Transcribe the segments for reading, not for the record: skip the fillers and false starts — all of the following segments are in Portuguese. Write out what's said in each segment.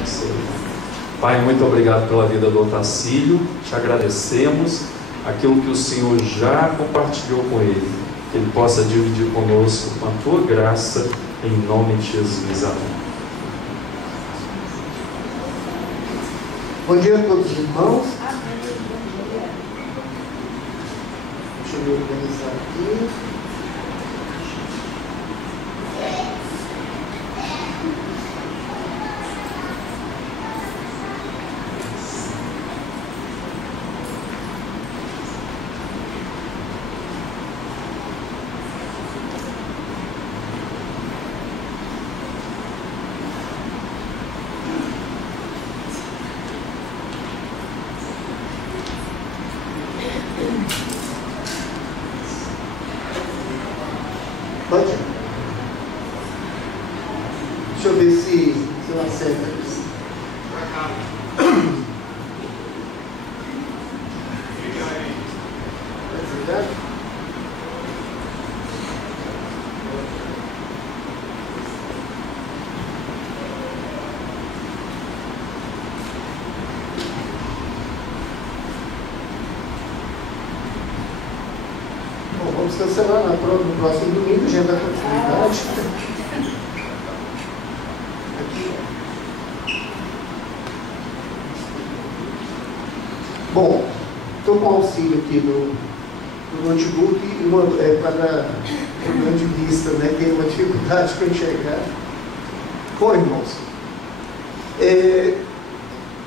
abençoe. Pai, muito obrigado pela vida do Otacílio, te agradecemos aquilo que o Senhor já compartilhou com ele, que ele possa dividir conosco com a tua graça, em nome de Jesus. Amém. Bom dia a todos os irmãos. Deixa eu me organizar aqui. Deixa eu ver se eu acerto isso. Bom, vamos cancelar no próximo domingo, já dá continuidade. Bom, estou com o auxílio aqui do notebook por causa da grande vista, né? Tem uma dificuldade para enxergar. Bom, irmãos,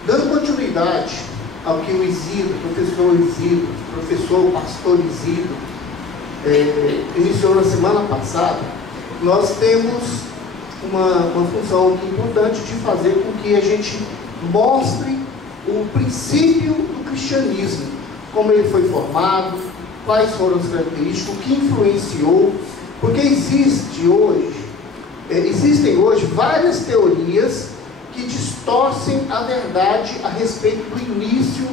dando continuidade ao que o Isidro, professor, pastor Isidro, iniciou na semana passada, nós temos uma função importante de fazer com que a gente mostre o princípio do cristianismo, como ele foi formado, quais foram as características, o que influenciou, porque existem hoje várias teorias que distorcem a verdade a respeito do início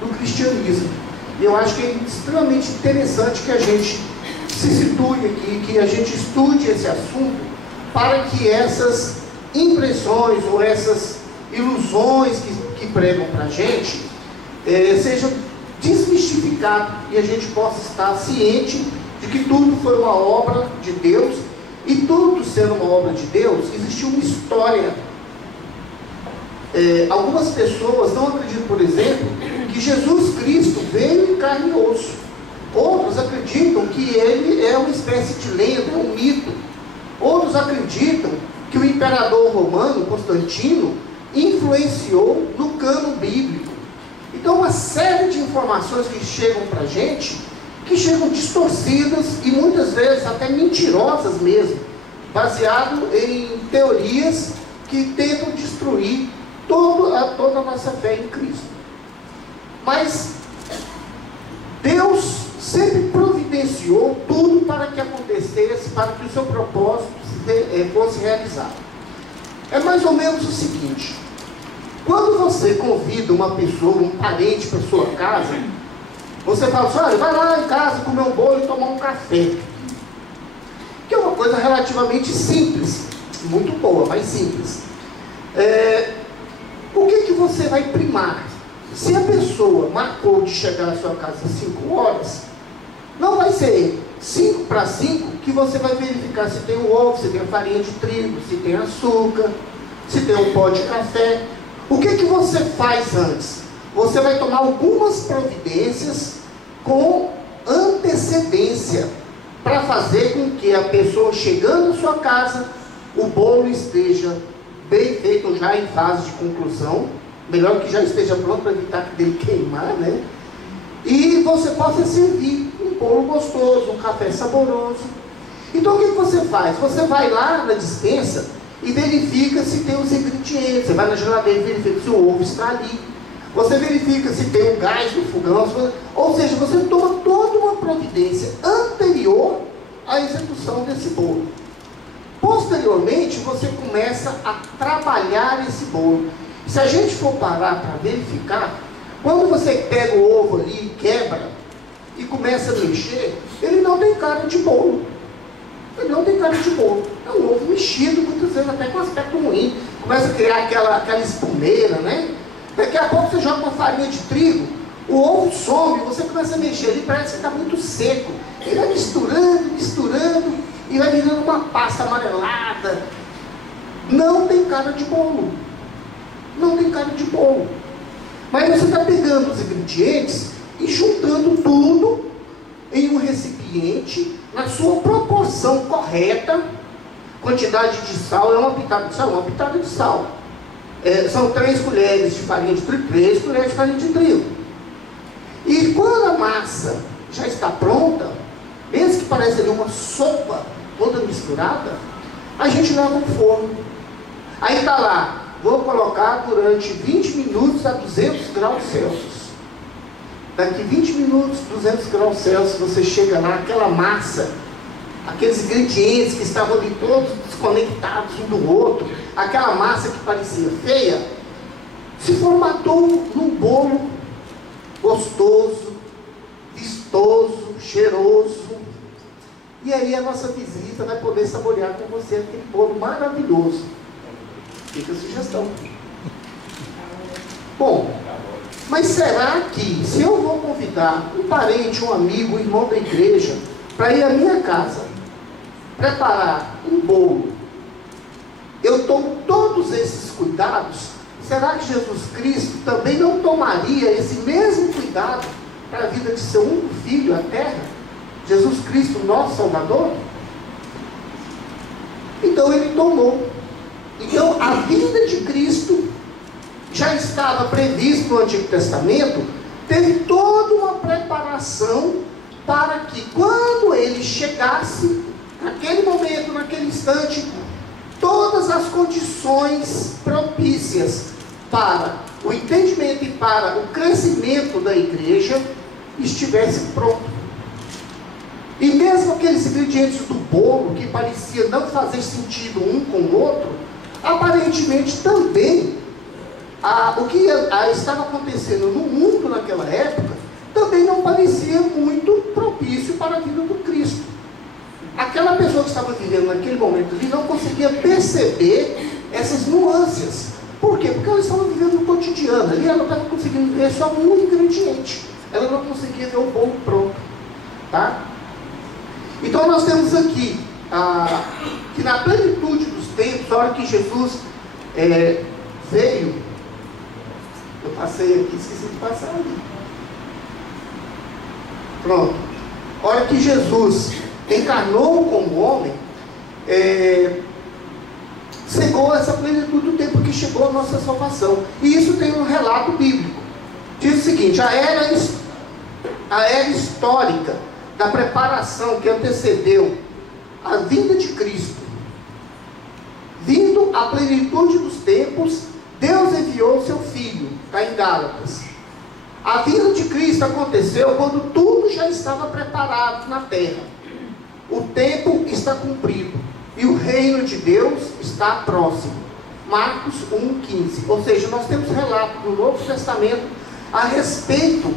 do cristianismo. E eu acho que é extremamente interessante que a gente se situe aqui, que a gente estude esse assunto, para que essas impressões ou essas ilusões que pregam para a gente sejam desmistificadas e a gente possa estar ciente de que tudo foi uma obra de Deus, e tudo sendo uma obra de Deus, existiu uma história. Algumas pessoas não acreditam, por exemplo, que Jesus Cristo veio em carne e osso. Outros acreditam que ele é uma espécie de lenda, um mito. Outros acreditam que o imperador romano, Constantino, influenciou no cânon bíblico. Então, uma série de informações que chegam para a gente, que chegam distorcidas e muitas vezes até mentirosas mesmo, baseado em teorias que tentam destruir toda a nossa fé em Cristo. Mas Deus sempre providenciou tudo para que acontecesse, para que o seu propósito fosse realizado. É mais ou menos o seguinte: quando você convida uma pessoa, um parente para sua casa, você fala assim: olha, vai lá em casa comer um bolo e tomar um café, que é uma coisa relativamente simples, muito boa, mas simples. O que você vai primar? Se a pessoa marcou de chegar na sua casa às 5 horas, não vai ser 5 para 5 que você vai verificar se tem o ovo, se tem a farinha de trigo, se tem açúcar, se tem um pó de café. O que você faz antes? Você vai tomar algumas providências com antecedência, para fazer com que a pessoa chegando à sua casa, o bolo esteja bem feito, já em fase de conclusão, melhor que já esteja pronto para evitar que dele queimar, né? E você possa servir um bolo gostoso, um café saboroso. Então o que você faz? Você vai lá na despensa e verifica se tem os ingredientes. Você vai na geladeira e verifica se o ovo está ali. Você verifica se tem o gás no fogão. Ou seja, você toma toda uma providência anterior à execução desse bolo. Posteriormente, você começa a trabalhar esse bolo. Se a gente for parar para verificar, quando você pega o ovo ali, quebra e começa a mexer, ele não tem cara de bolo. Ele não tem cara de bolo. É um ovo mexido, muitas vezes até com aspecto ruim. começa a criar aquela espumeira, né? Daqui a pouco você joga uma farinha de trigo, o ovo some, você começa a mexer ali, parece que está muito seco. Ele vai misturando, e vai virando uma pasta amarelada. Não tem cara de bolo. Não tem cara de bolo. Mas você está pegando os ingredientes e juntando tudo em um recipiente, na sua proporção correta. Quantidade de sal, é uma pitada de sal, uma pitada de sal. São 3 colheres de farinha de trigo, 3 colheres de farinha de trigo. E quando a massa já está pronta, mesmo que pareça ali uma sopa toda misturada, a gente leva no forno. Aí está lá, vou colocar durante 20 minutos a 200 graus Celsius. Daqui 20 minutos, 200 graus Celsius, você chega lá, aquela massa, aqueles ingredientes que estavam ali todos desconectados um do outro, aquela massa que parecia feia, se formatou num bolo gostoso, vistoso, cheiroso. E aí a nossa visita vai poder saborear com você aquele bolo maravilhoso. Fica a sugestão. Bom, mas será que se eu vou convidar um parente, um amigo, um irmão da igreja para ir à minha casa preparar um bolo, eu tomo todos esses cuidados? Será que Jesus Cristo também não tomaria esse mesmo cuidado para a vida de seu único filho, a terra? Jesus Cristo, nosso Salvador? Então ele tomou. Então a vida de Cristo já estava prevista no Antigo Testamento, teve toda uma preparação para que quando ele chegasse, naquele momento, naquele instante, todas as condições propícias para o entendimento e para o crescimento da igreja estivesse pronto. E mesmo aqueles ingredientes do bolo que parecia não fazer sentido um com o outro, aparentemente também o que estava acontecendo no mundo naquela época também não parecia muito propício para a vida do Cristo. Aquela pessoa que estava vivendo naquele momento ali não conseguia perceber essas nuances. Por quê? Porque ela estava vivendo no cotidiano. Ali ela estava conseguindo ver só um ingrediente. Ela não conseguia ver o bolo pronto. Tá? Então nós temos aqui que na plenitude dos tempos, a hora que Jesus veio, eu passei aqui, esqueci de passar ali. Pronto. A hora que Jesus encarnou como homem, chegou essa plenitude do tempo que chegou a nossa salvação. E isso tem um relato bíblico. Diz o seguinte: a era histórica da preparação que antecedeu a vinda de Cristo, vindo à plenitude dos tempos, Deus enviou o seu Filho. Está em Gálatas. A vinda de Cristo aconteceu quando tudo já estava preparado na terra. O tempo está cumprido e o reino de Deus está próximo. Marcos 1,15. Ou seja, nós temos relato no Novo Testamento a respeito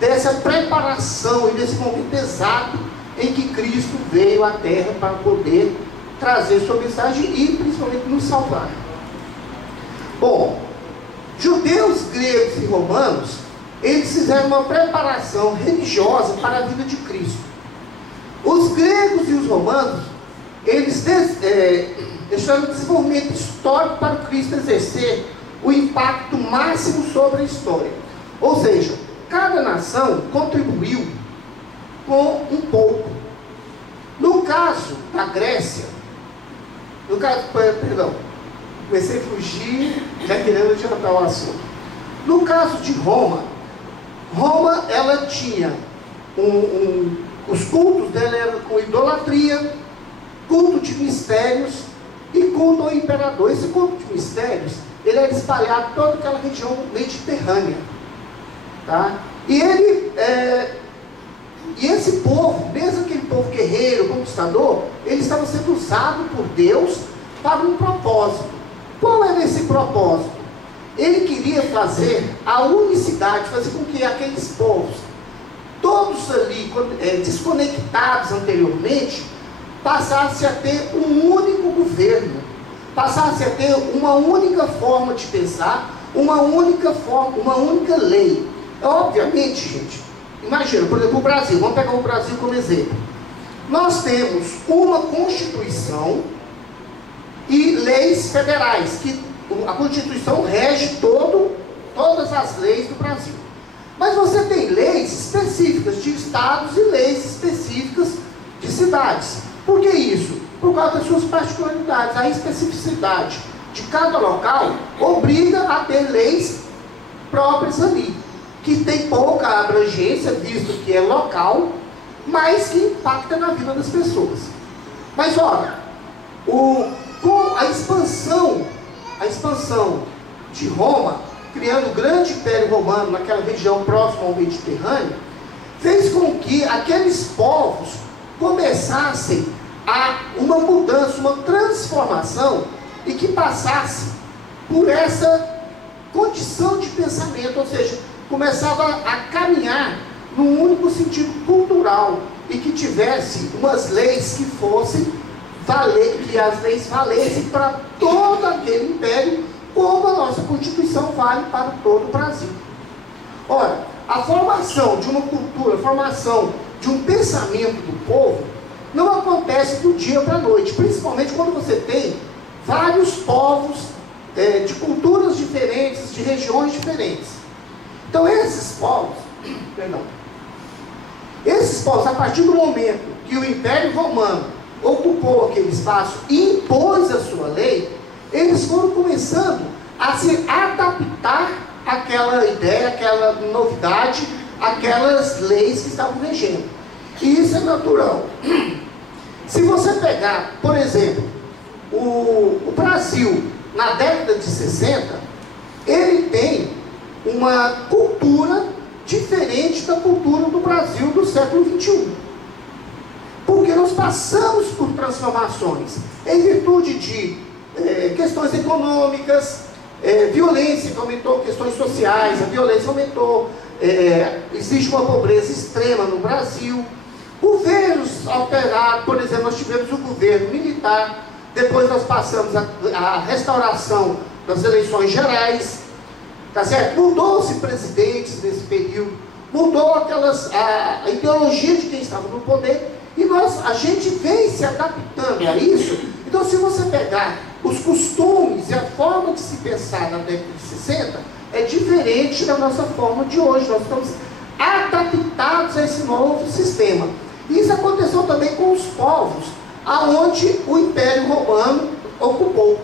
dessa preparação e desse momento exato em que Cristo veio à terra para poder trazer sua mensagem e principalmente nos salvar. Bom, judeus, gregos e romanos, eles fizeram uma preparação religiosa para a vida de Cristo. Os gregos e os romanos, eles deixaram um desenvolvimento histórico para o Cristo exercer o impacto máximo sobre a história. Ou seja, cada nação contribuiu com um pouco. No caso da Grécia, comecei a fugir, já querendo adiantar o assunto. No caso de Roma, ela tinha os cultos dela eram com idolatria, culto de mistérios e culto ao imperador. Esse culto de mistérios, ele era espalhado em toda aquela região mediterrânea. Tá? E esse povo, mesmo aquele povo guerreiro, conquistador, ele estava sendo usado por Deus para um propósito. Qual era esse propósito? Ele queria fazer a unicidade, fazer com que aqueles povos, todos ali desconectados anteriormente, passassem a ter um único governo, passasse a ter uma única forma de pensar, uma única lei. Obviamente, gente, imagina, por exemplo, o Brasil, vamos pegar o Brasil como exemplo. Nós temos uma Constituição e leis federais, que a Constituição rege todas as leis do Brasil. Mas você tem leis específicas de estados e leis específicas de cidades. Por que isso? Por causa das suas particularidades. A especificidade de cada local obriga a ter leis próprias ali, que tem pouca abrangência, visto que é local, mas que impacta na vida das pessoas. Mas olha, com a expansão de Roma, criando o grande Império Romano naquela região próxima ao Mediterrâneo, fez com que aqueles povos começassem a uma mudança, uma transformação, e que passasse por essa condição de pensamento, ou seja, começava a caminhar num único sentido cultural, e que tivesse umas leis que fossem que as leis valessem para todo aquele império, como a nossa Constituição vale para todo o Brasil. Ora, a formação de uma cultura, a formação de um pensamento do povo, não acontece do dia para a noite, principalmente quando você tem vários povos de culturas diferentes, de regiões diferentes. Então esses povos, a partir do momento que o Império Romano ocupou aquele espaço e impôs a sua lei, eles foram começando a se adaptar àquela ideia, àquela novidade, àquelas leis que estavam regendo. E isso é natural. Se você pegar, por exemplo, o Brasil, na década de 60, ele tem uma cultura diferente da cultura do Brasil do século XXI. Porque nós passamos por transformações em virtude de questões econômicas, violência que aumentou, questões sociais, a violência aumentou, existe uma pobreza extrema no Brasil, governos alterados, por exemplo, nós tivemos o governo militar, depois nós passamos a restauração das eleições gerais, tá certo? Mudou-se presidentes nesse período, mudou a ideologia de quem estava no poder, e a gente vem se adaptando a isso. Então, se você pegar os costumes e a forma de se pensar na década de 60, é diferente da nossa forma de hoje. Nós estamos adaptados a esse novo sistema. Isso aconteceu também com os povos aonde o Império Romano ocupou.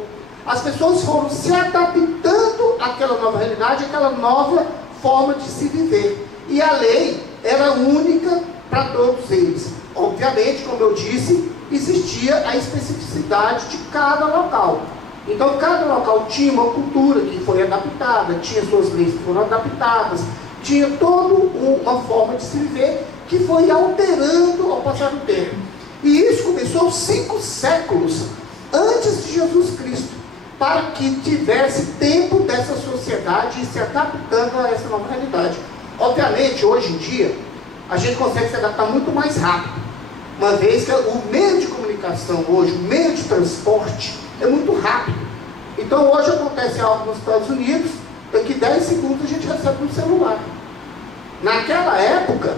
As pessoas foram se adaptando àquela nova realidade, àquela nova forma de se viver. E a lei era única para todos eles. Obviamente, como eu disse, existia a especificidade de cada local. Então, cada local tinha uma cultura que foi adaptada, tinha suas leis que foram adaptadas, tinha toda uma forma de se viver que foi alterando ao passar do tempo. E isso começou 5 séculos antes de Jesus Cristo, para que tivesse tempo dessa sociedade ir se adaptando a essa nova realidade. Obviamente, hoje em dia, a gente consegue se adaptar muito mais rápido, uma vez que o meio de comunicação hoje, o meio de transporte, é muito rápido. Então hoje acontece algo nos Estados Unidos, daqui 10 segundos a gente recebe no celular. Naquela época,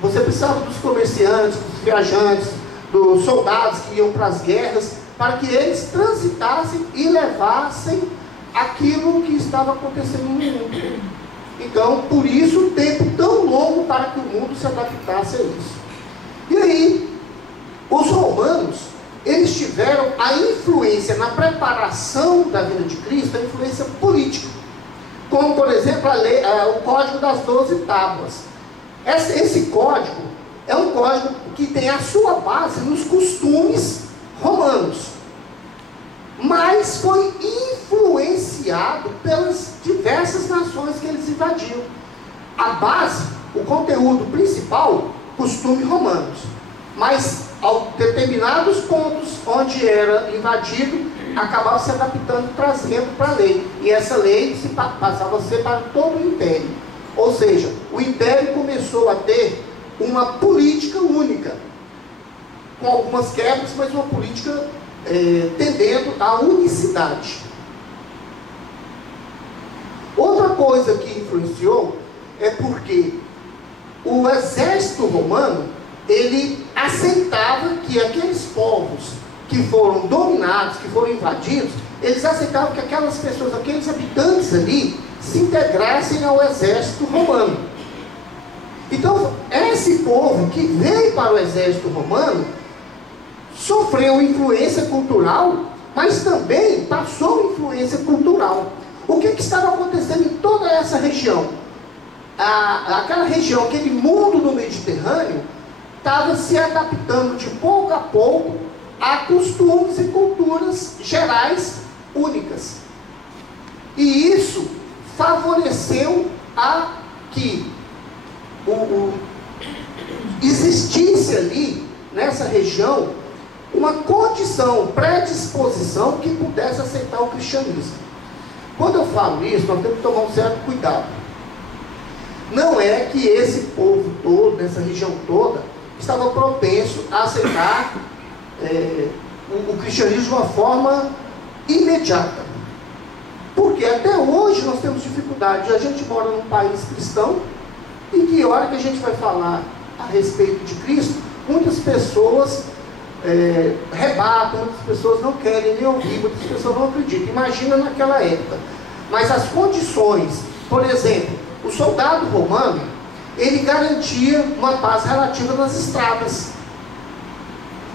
você precisava dos comerciantes, dos viajantes, dos soldados que iam para as guerras, para que eles transitassem e levassem aquilo que estava acontecendo no mundo. Então, por isso, um tempo tão longo para que o mundo se adaptasse a isso. E aí, os romanos, eles tiveram a influência na preparação da vida de Cristo, a influência política. Como, por exemplo, o Código das 12 Tábuas. Esse código é um código que tem a sua base nos costumes romanos, mas foi influenciado pelas diversas nações que eles invadiam. A base, o conteúdo principal, costumes romanos, mas a determinados pontos onde era invadido, acabava se adaptando, trazendo para a lei, e essa lei passava a ser para todo o império. Ou seja, o império começou a ter uma política única, com algumas quebras, mas uma política tendendo à unicidade. Outra coisa que influenciou é porque o exército romano, ele aceitava que aqueles povos que foram dominados, que foram invadidos, eles aceitavam que aquelas pessoas, aqueles habitantes ali, se integrassem ao exército romano. Então, esse povo que veio para o exército romano sofreu influência cultural, mas também passou influência cultural. O que estava acontecendo em toda essa região? Aquela região, aquele mundo do Mediterrâneo, estava se adaptando de pouco a pouco a costumes e culturas gerais únicas. E isso favoreceu a que existisse ali, nessa região, uma condição, predisposição que pudesse aceitar o cristianismo. Quando eu falo isso, nós temos que tomar um certo cuidado. Não é que esse povo todo, nessa região toda, estava propenso a aceitar o cristianismo de uma forma imediata. Porque até hoje nós temos dificuldade. A gente mora num país cristão e que a hora que a gente vai falar a respeito de Cristo, muitas pessoas rebatem, muitas pessoas não querem nem ouvir, muitas pessoas não acreditam. Imagina naquela época. Mas as condições, por exemplo, o soldado romano, ele garantia uma paz relativa nas estradas.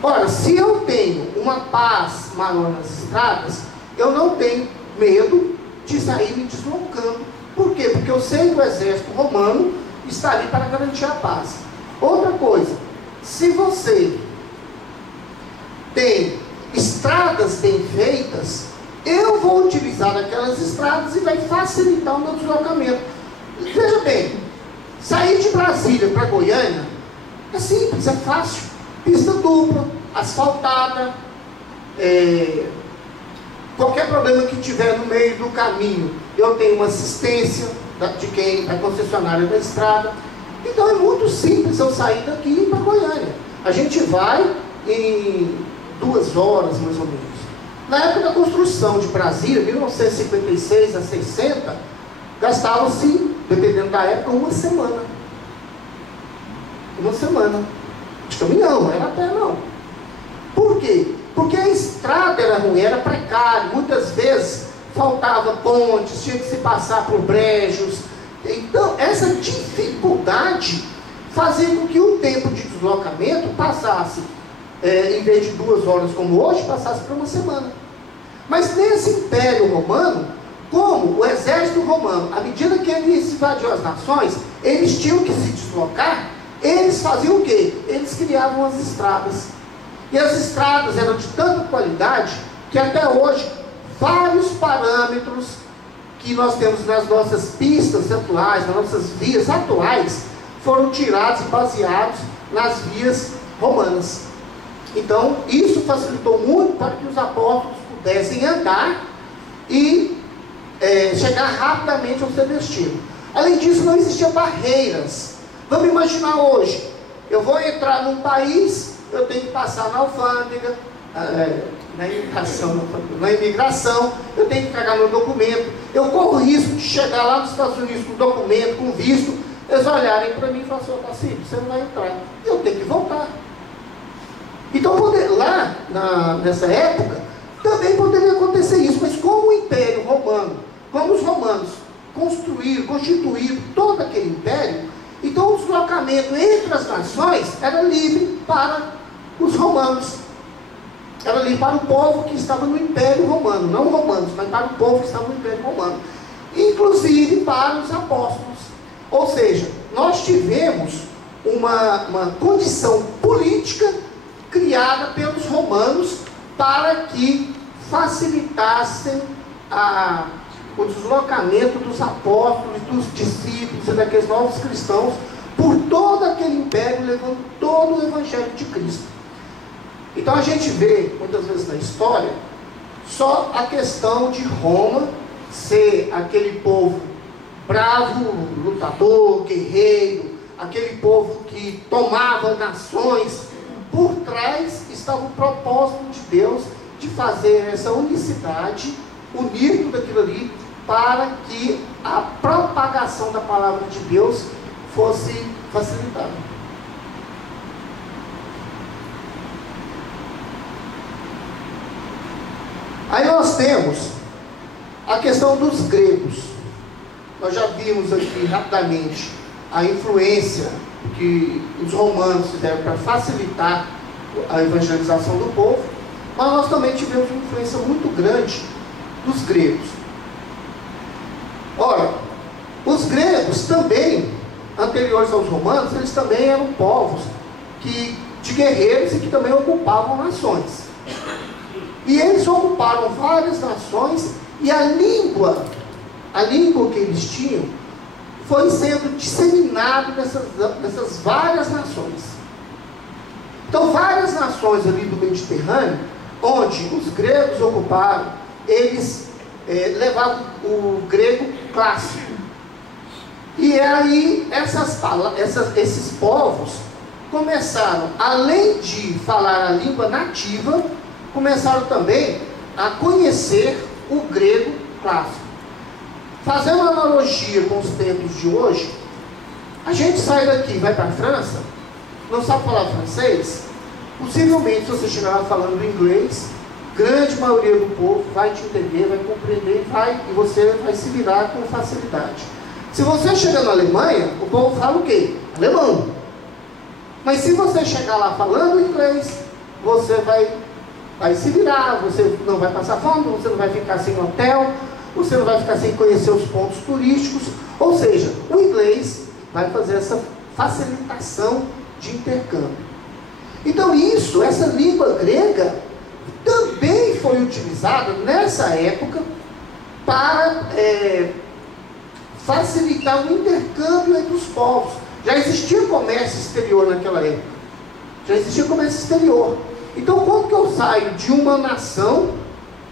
Ora, se eu tenho uma paz maior nas estradas, eu não tenho medo de sair me deslocando. Por quê? Porque eu sei que o exército romano está ali para garantir a paz. Outra coisa, se você tem estradas bem feitas, eu vou utilizar aquelas estradas e vai facilitar o meu deslocamento. Veja bem, sair de Brasília para Goiânia é simples, é fácil. Pista dupla, asfaltada, qualquer problema que tiver no meio do caminho, eu tenho uma assistência da concessionária da estrada. Então é muito simples eu sair daqui e ir para Goiânia. A gente vai em 2 horas, mais ou menos. Na época da construção de Brasília, 1956 a 60, gastava-se, dependendo da época, uma semana. Uma semana. De caminhão, não era a pé não. Por quê? Porque a estrada era ruim, era precária. Muitas vezes faltava pontes, tinha que se passar por brejos. Então, essa dificuldade fazia com que o tempo de deslocamento passasse, em vez de 2 horas como hoje, passasse para uma semana. Mas nesse Império Romano, como o exército romano, à medida que eles invadiam as nações, eles tinham que se deslocar, eles faziam o quê? Eles criavam as estradas. E as estradas eram de tanta qualidade que até hoje vários parâmetros que nós temos nas nossas pistas atuais, nas nossas vias atuais, foram tirados e baseados nas vias romanas. Então, isso facilitou muito para que os apóstolos pudessem andar e chegar rapidamente ao seu destino. Além disso, não existiam barreiras. Vamos imaginar hoje, eu vou entrar num país, eu tenho que passar na alfândega, na imigração, eu tenho que pegar meu documento, eu corro o risco de chegar lá nos Estados Unidos com documento, com visto, eles olharem para mim e falarem assim, Tarcísio, você não vai entrar, eu tenho que voltar. Então, nessa época, também poderia acontecer isso, mas como o Império Romano, como os romanos constituíram todo aquele império, então o deslocamento entre as nações era livre para os romanos. Era livre para o povo que estava no Império Romano, não romanos, mas para o povo que estava no Império Romano. Inclusive para os apóstolos. Ou seja, nós tivemos uma condição política criada pelos romanos para que facilitassem o deslocamento dos apóstolos, dos discípulos e daqueles novos cristãos por todo aquele império, levando todo o evangelho de Cristo. Então a gente vê, muitas vezes na história, só a questão de Roma ser aquele povo bravo, lutador, guerreiro, aquele povo que tomava nações. Por trás estava o propósito de Deus de fazer essa unicidade, unir tudo aquilo ali, para que a propagação da palavra de Deus fosse facilitada. Aí nós temos a questão dos gregos. Nós já vimos aqui rapidamente a influência que os romanos fizeram para facilitar a evangelização do povo, mas nós também tivemos uma influência muito grande dos gregos. Ora, os gregos também, anteriores aos romanos, eles também eram povos de guerreiros e que também ocupavam nações. E eles ocuparam várias nações, e a língua que eles tinham foi sendo disseminada nessas várias nações. Então, várias nações ali do Mediterrâneo, onde os gregos ocuparam, eles levavam o grego clássico. E aí, esses povos começaram, além de falar a língua nativa, começaram também a conhecer o grego clássico. Fazendo uma analogia com os tempos de hoje, a gente sai daqui, vai para a França, não sabe falar francês, possivelmente se você chegar lá falando inglês, grande maioria do povo vai te entender, vai compreender, e você vai se virar com facilidade. Se você chegar na Alemanha, o povo fala o quê? Alemão. Mas se você chegar lá falando inglês, você vai se virar, você não vai passar fome, você não vai ficar sem hotel, você não vai ficar sem conhecer os pontos turísticos. Ou seja, o inglês vai fazer essa facilitação de intercâmbio. Então essa língua grega também foi utilizada nessa época para facilitar o intercâmbio entre os povos. Já existia comércio exterior naquela época. Já existia comércio exterior. Então, quando que eu saio de uma nação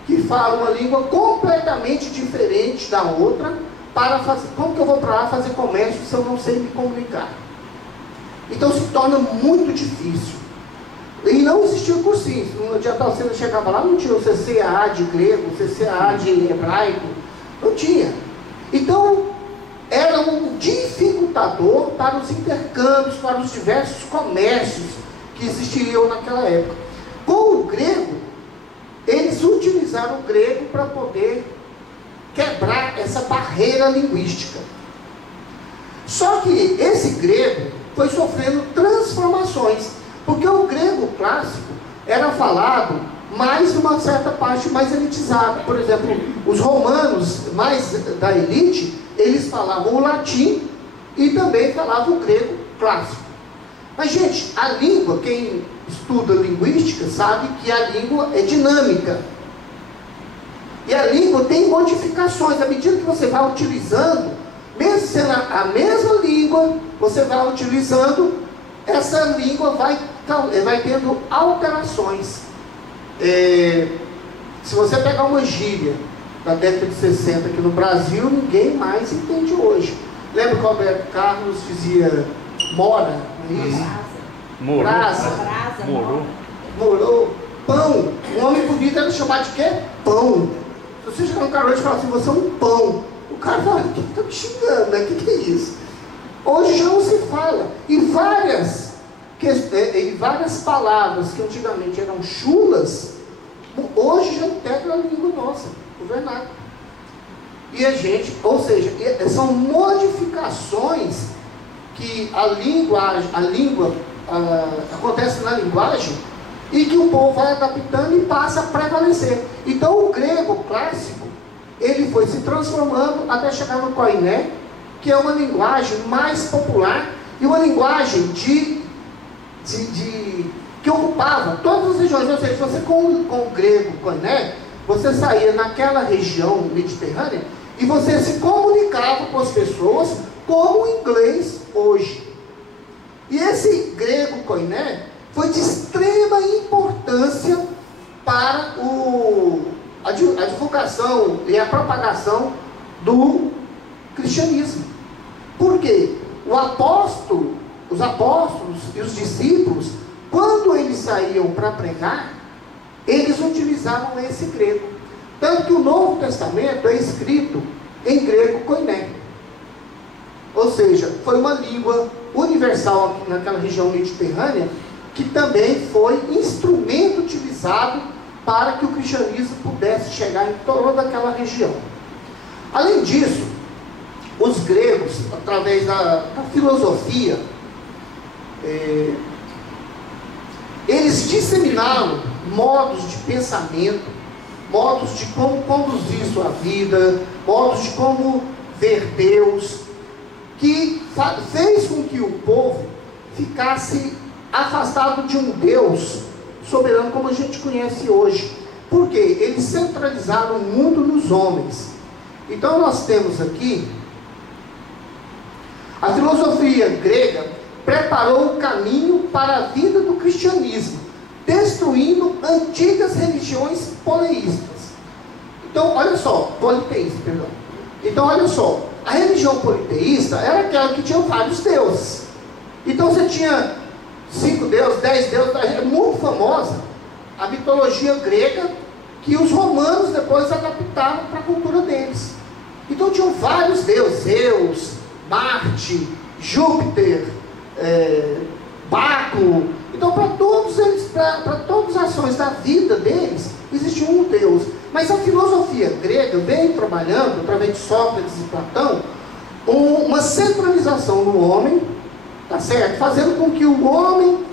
que fala uma língua completamente diferente da outra, como que eu vou para lá fazer comércio se eu não sei me comunicar? Então se torna muito difícil. E não existia cursinho. No dia tal você chegava lá, não tinha o CCA de grego, o CCA de hebraico, não tinha. Então era um dificultador para os intercâmbios, para os diversos comércios que existiriam naquela época. Com o grego, eles utilizaram o grego para poder quebrar essa barreira linguística. Só que esse grego foi sofrendo transformações, porque o grego clássico era falado mais numa certa parte mais elitizada. Por exemplo, os romanos mais da elite, eles falavam o latim e também falavam o grego clássico. Mas, gente, a língua, quem estuda linguística sabe que a língua é dinâmica. E a língua tem modificações. À medida que você vai utilizando, mesmo sendo a mesma língua, você vai utilizando, essa língua vai tendo alterações. Se você pegar uma gíria da década de 60 aqui no Brasil, ninguém mais entende hoje. Lembra que o Alberto Carlos dizia mora, não é isso? Brasa. Morou. Pão. Um homem bonito era chamado de quê? Pão. Se você chegar no cara hoje e falar assim, você é um pão, o cara fala, o que está me xingando, né? O que é isso? Hoje já não se fala. E várias palavras que antigamente eram chulas, hoje já integram a língua nossa, o vernáculo. E a gente, ou seja, são modificações que a língua acontece na linguagem e que o povo vai adaptando e passa a prevalecer. Então o grego clássico, ele foi se transformando até chegar no koiné, que é uma linguagem mais popular e uma linguagem que ocupava todas as regiões. Ou seja, você com o grego koiné, você saía naquela região mediterrânea e você se comunicava com as pessoas como o inglês hoje. E esse grego koiné foi de extrema importância para a divulgação e a propagação do cristianismo. Por quê? Os apóstolos e os discípulos, quando eles saíam para pregar, eles utilizavam esse grego. Tanto que o Novo Testamento é escrito em grego koiné. Ou seja, foi uma língua universal aqui naquela região mediterrânea, que também foi instrumento utilizado para que o cristianismo pudesse chegar em toda aquela região. Além disso, os gregos, através da filosofia, eles disseminaram modos de pensamento, modos de como conduzir sua vida, modos de como ver Deus, que fez com que o povo ficasse afastado de um Deus soberano como a gente conhece hoje. Por quê? Eles centralizaram o mundo nos homens. Então nós temos aqui a filosofia grega preparou o caminho para a vida do cristianismo, destruindo antigas religiões politeístas. Então, olha só, politeísta, perdão. Então, olha só, a religião politeísta era aquela que tinha vários deuses. Então, você tinha 5 deuses, 10 deuses, é muito famosa a mitologia grega, que os romanos depois adaptaram para a cultura deles. Então, tinham vários deuses, Zeus, Marte, Júpiter, Baco. Então, para todos eles, para todas as ações da vida deles, existia um Deus. Mas a filosofia grega veio trabalhando, através de Sócrates e Platão, uma centralização no homem, tá certo? Fazendo com que o homem,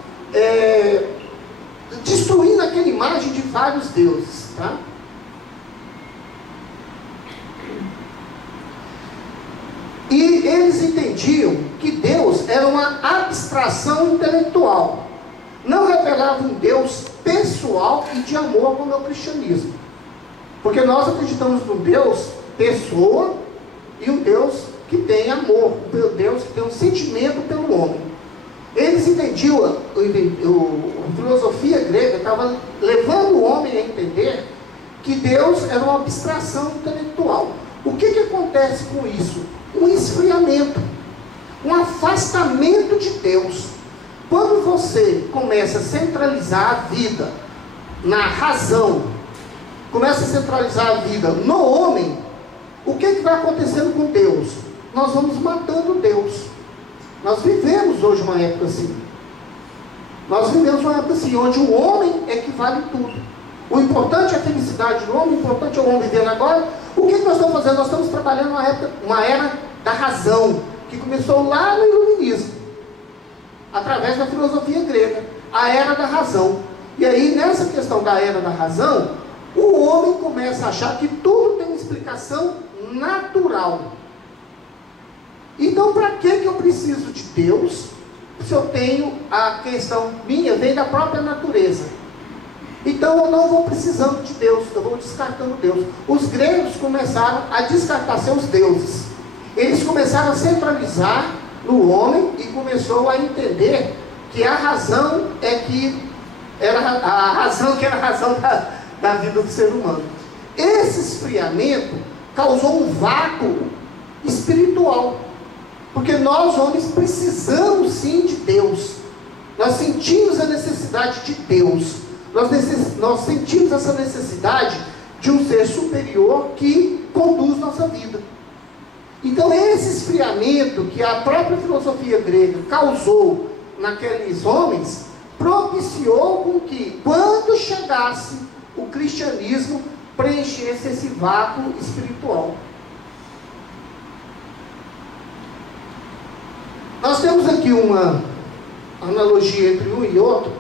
destruindo aquela imagem de vários deuses, tá? E eles entendiam que Deus era uma abstração intelectual, não revelava um Deus pessoal e de amor, como é o cristianismo. Porque nós acreditamos num Deus pessoa e um Deus que tem amor, um Deus que tem um sentimento pelo homem. Eles entendiam, a filosofia grega estava levando o homem a entender que Deus era uma abstração intelectual. O que acontece com isso? Um esfriamento, um afastamento de Deus. Quando você começa a centralizar a vida na razão, começa a centralizar a vida no homem, o que vai acontecendo com Deus? Nós vamos matando Deus. Nós vivemos hoje uma época assim. Nós vivemos uma época assim, onde o homem é que vale tudo. O importante é a felicidade do homem, o importante é o homem vivendo agora. O que nós estamos fazendo? Nós estamos trabalhando uma era da razão, que começou lá no iluminismo, através da filosofia grega, a era da razão. E aí, nessa questão da era da razão, o homem começa a achar que tudo tem uma explicação natural. Então, para que eu preciso de Deus, se eu tenho a questão minha, vem da própria natureza? Então, eu não vou precisando de Deus, eu vou descartando Deus. Os gregos começaram a descartar seus deuses. Eles começaram a centralizar no homem e começou a entender que a razão era a razão da vida do ser humano. Esse esfriamento causou um vácuo espiritual, porque nós homens precisamos sim de Deus. Nós sentimos a necessidade de Deus. Nós sentimos essa necessidade de um ser superior que conduz nossa vida. Então, esse esfriamento que a própria filosofia grega causou naqueles homens, propiciou com que, quando chegasse o cristianismo, preenchesse esse vácuo espiritual. Nós temos aqui uma analogia entre um e outro.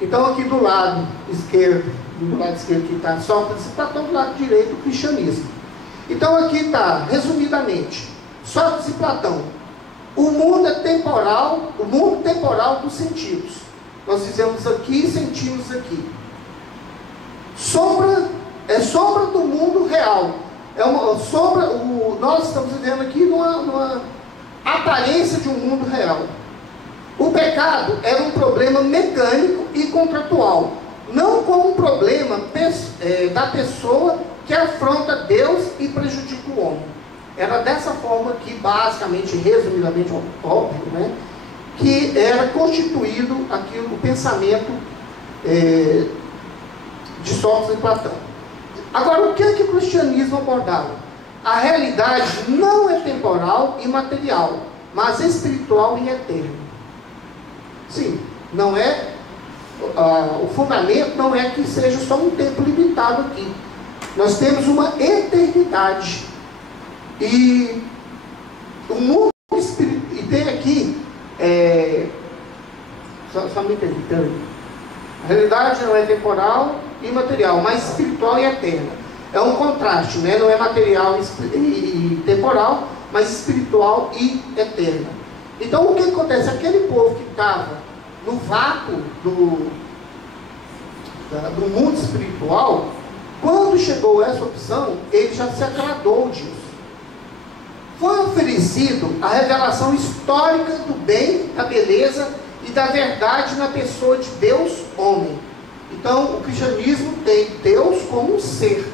Então, aqui do lado esquerdo aqui está Sócrates, e Platão do lado direito o cristianismo. Então aqui está, resumidamente, Sócrates e Platão. O mundo é temporal, o mundo temporal dos sentidos. Nós fizemos aqui e sentimos aqui. Sombra do mundo real. É uma sombra, nós estamos vivendo aqui numa aparência de um mundo real. O pecado era um problema mecânico e contratual, não como um problema da pessoa que afronta Deus e prejudica o homem. Era dessa forma que, basicamente, resumidamente, óbvio, né, que era constituído o pensamento de Sócrates e Platão. Agora, o que é que o cristianismo abordava? A realidade não é temporal e material, mas espiritual e eterna. Sim, não é, o fundamento não é que seja só um tempo limitado aqui. Nós temos uma eternidade. E o mundo espiritual, e tem aqui, só me entender. A realidade não é temporal e material, mas espiritual e eterna. É um contraste, né? Não é material e temporal, mas espiritual e eterna. Então o que acontece? Aquele povo que estava no vácuo do mundo espiritual, quando chegou essa opção, ele já se agradou disso. Foi oferecido a revelação histórica do bem, da beleza e da verdade na pessoa de Deus homem. Então o cristianismo tem Deus como um ser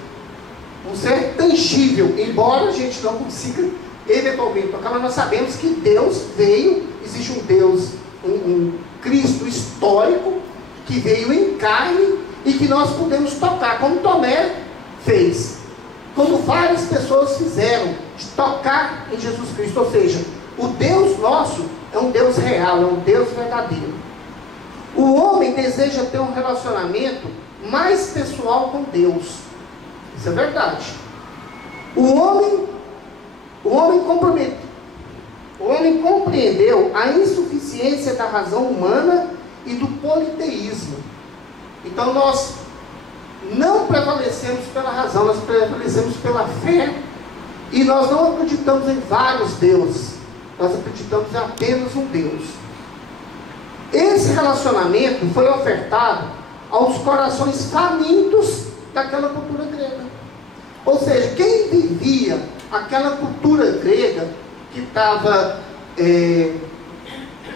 tangível, embora a gente não consiga eventualmente tocar, mas nós sabemos que Deus veio, existe um Deus, um Cristo histórico, que veio em carne e que nós podemos tocar, como Tomé fez, como várias pessoas fizeram, de tocar em Jesus Cristo. Ou seja, o Deus nosso é um Deus real, é um Deus verdadeiro. O homem deseja ter um relacionamento mais pessoal com Deus. Isso é verdade. O homem compreendeu a insuficiência da razão humana e do politeísmo. Então nós não prevalecemos pela razão, nós prevalecemos pela fé. E nós não acreditamos em vários deuses, nós acreditamos em apenas um Deus. Esse relacionamento foi ofertado aos corações famintos daquela cultura grega. Ou seja, quem vivia aquela cultura grega que estava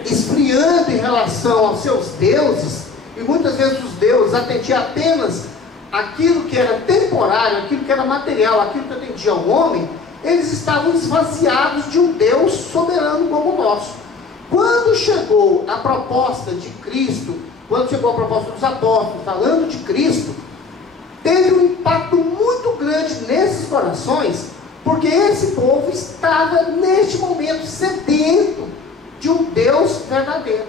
esfriando em relação aos seus deuses, e muitas vezes os deuses atendiam apenas aquilo que era temporário, aquilo que era material, aquilo que atendia ao homem, eles estavam esvaziados de um Deus soberano como o nosso. Quando chegou a proposta de Cristo, quando chegou a proposta dos apóstolos falando de Cristo, teve um impacto muito grande nesses corações, porque esse povo estava neste momento sedento de um Deus verdadeiro,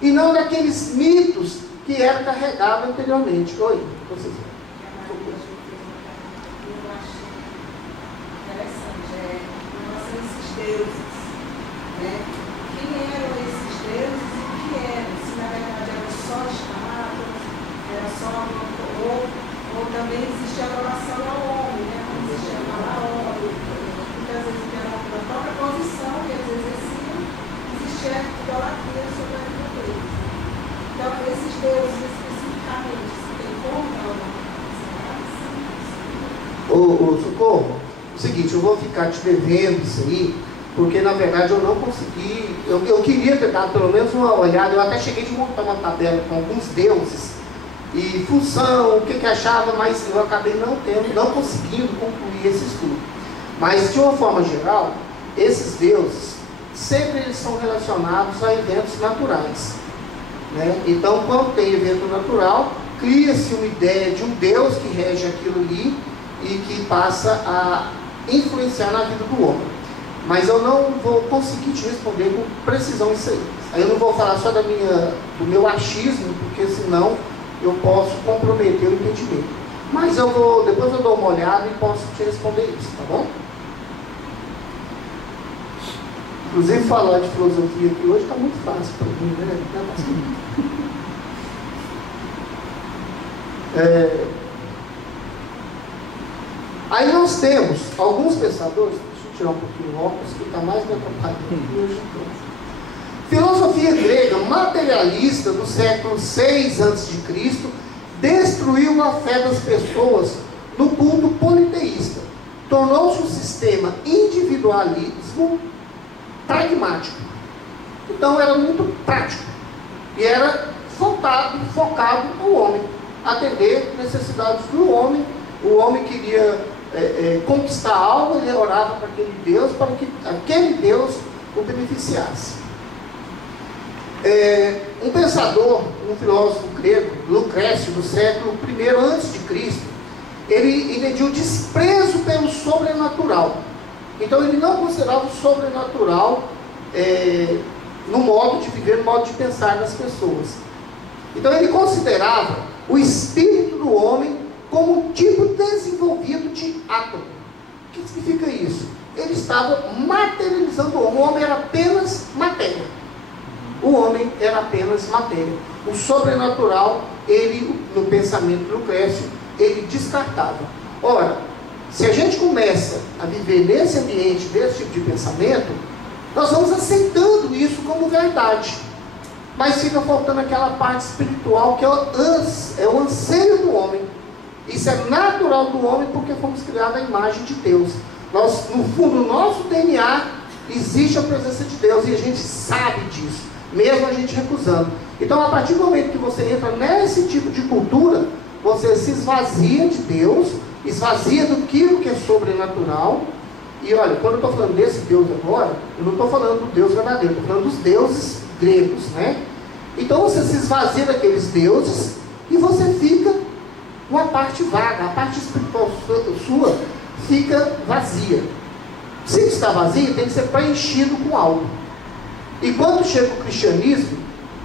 e não daqueles mitos que eram carregados anteriormente. Oi, vocês. Deuses, né? Quem eram esses deuses e o que eram? Se na verdade eram só estátuas, era só ou também existia adoração ao homem, né? Como existia Faraó, muitas vezes pela própria posição que eles exerciam, existia idolatria sobre a vida deles. Então esses deuses especificamente, se tem como Ô Socorro, o seguinte, eu vou ficar te devendo isso aí, porque na verdade eu não consegui, eu queria ter dado pelo menos uma olhada, eu até cheguei de montar uma tabela com alguns deuses, e função, o que achava, mas eu acabei não conseguindo concluir esse estudo. Mas de uma forma geral, esses deuses, sempre eles são relacionados a eventos naturais, né? Então quando tem evento natural, cria-se uma ideia de um Deus que rege aquilo ali, e que passa a influenciar na vida do homem. Mas eu não vou conseguir te responder com precisão isso aí. Aí eu não vou falar só do meu achismo, porque senão eu posso comprometer o entendimento. Mas depois eu dou uma olhada e posso te responder isso, tá bom? Inclusive falar de filosofia aqui hoje está muito fácil para mim, né? Aí nós temos alguns pensadores, deixa eu tirar um pouquinho o óculos, que está mais me atrapalhando que hoje. Filosofia grega materialista do século 6 a.C. destruiu a fé das pessoas no culto politeísta. Tornou-se um sistema individualismo pragmático. Então era muito prático. E era focado no homem. Atender necessidades do homem. O homem queria conquistar algo, ele orava para aquele Deus que aquele Deus o beneficiasse. Um pensador, um filósofo grego, Lucrécio, do século I a.C., ele mediu desprezo pelo sobrenatural. Então ele não considerava o sobrenatural no modo de viver, no modo de pensar das pessoas. Então ele considerava o espírito do homem como um tipo desenvolvido de átomo. O que significa isso? Ele estava materializando o homem. O homem era apenas matéria. O homem era apenas matéria. O sobrenatural, ele, no pensamento de Lucrécio, ele descartava. Ora, se a gente começa a viver nesse ambiente, desse tipo de pensamento, nós vamos aceitando isso como verdade. Mas fica faltando aquela parte espiritual que é o anseio do homem. Isso é natural do homem porque fomos criados à imagem de Deus. Nós, no fundo, no nosso DNA existe a presença de Deus e a gente sabe disso, mesmo a gente recusando. Então, a partir do momento que você entra nesse tipo de cultura, você se esvazia de Deus, esvazia do que é sobrenatural. E olha, quando eu estou falando desse Deus agora, eu não estou falando do Deus verdadeiro, estou falando dos deuses gregos, né? Então você se esvazia daqueles deuses e você fica com a parte vaga, a parte espiritual sua fica vazia. Se está vazio, tem que ser preenchido com algo. E quando chega o cristianismo,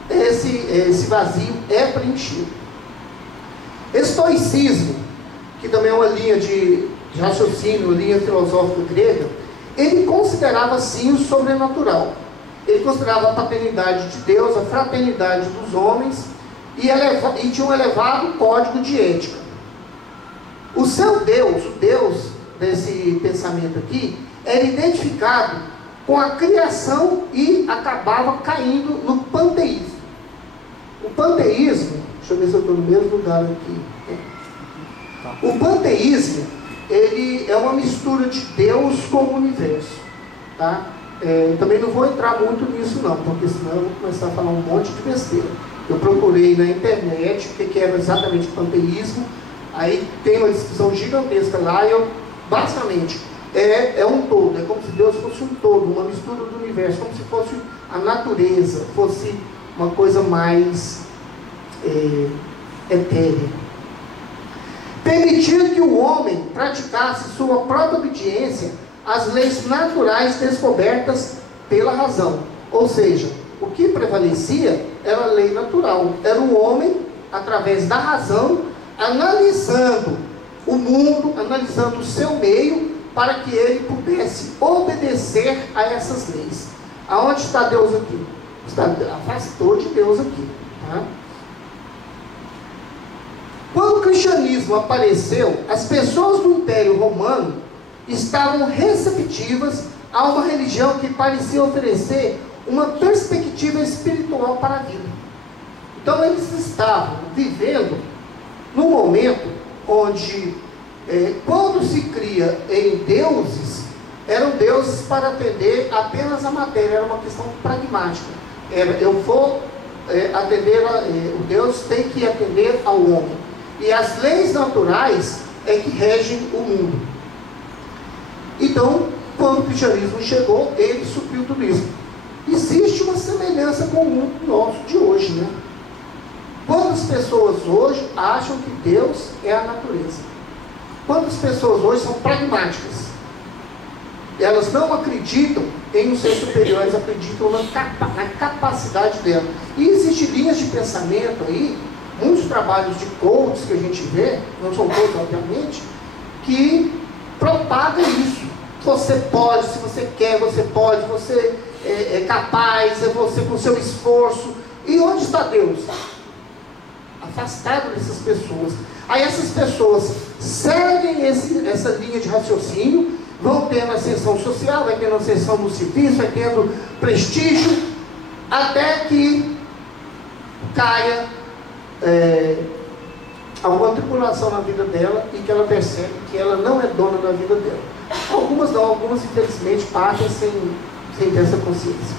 esse vazio é preenchido. Estoicismo, que também é uma linha de raciocínio, uma linha filosófica grega, ele considerava sim o sobrenatural. Ele considerava a paternidade de Deus, a fraternidade dos homens e tinha um elevado código de ética. O seu Deus, o Deus desse pensamento aqui, era identificado com a criação e acabava caindo no panteísmo. O panteísmo, deixa eu ver se eu estou no mesmo lugar aqui. O panteísmo, ele é uma mistura de Deus com o universo, tá? Também não vou entrar muito nisso não, porque senão eu vou começar a falar um monte de besteira. Eu procurei na internet o que era exatamente o panteísmo, aí tem uma discussão gigantesca lá, e basicamente é um todo, é como se Deus fosse um todo, uma mistura do universo, como se fosse a natureza, fosse uma coisa mais etérea. Permitir que o homem praticasse sua própria obediência às leis naturais descobertas pela razão. Ou seja, o que prevalecia era a lei natural. Era o homem, através da razão, analisando o mundo, analisando o seu meio, para que ele pudesse obedecer a essas leis. Aonde está Deus aqui? Afastou de Deus aqui. Tá? Quando o cristianismo apareceu, as pessoas do Império Romano estavam receptivas a uma religião que parecia oferecer uma perspectiva espiritual para a vida. Então eles estavam vivendo num momento onde, quando se cria em deuses, eram deuses para atender apenas a matéria, era uma questão pragmática. Eu vou atender, o Deus tem que atender ao homem. E as leis naturais é que regem o mundo. Então, quando o cristianismo chegou, ele supriu tudo isso. Existe uma semelhança com o mundo nosso de hoje, né? Quantas pessoas hoje acham que Deus é a natureza? Quantas pessoas hoje são pragmáticas? Elas não acreditam em um ser superior, elas acreditam na capacidade dela. E existem linhas de pensamento aí, muitos trabalhos de coaches que a gente vê, não são todos obviamente, que propagam isso. Você pode, se você quer, você pode, você é capaz, é você com seu esforço. E onde está Deus? Afastado dessas pessoas. Aí essas pessoas seguem essa linha de raciocínio, vão tendo ascensão social, vai tendo ascensão no serviço, vai tendo prestígio, até que caia alguma tribulação na vida dela e que ela percebe que ela não é dona da vida dela. Algumas não, algumas infelizmente partem sem ter essa consciência.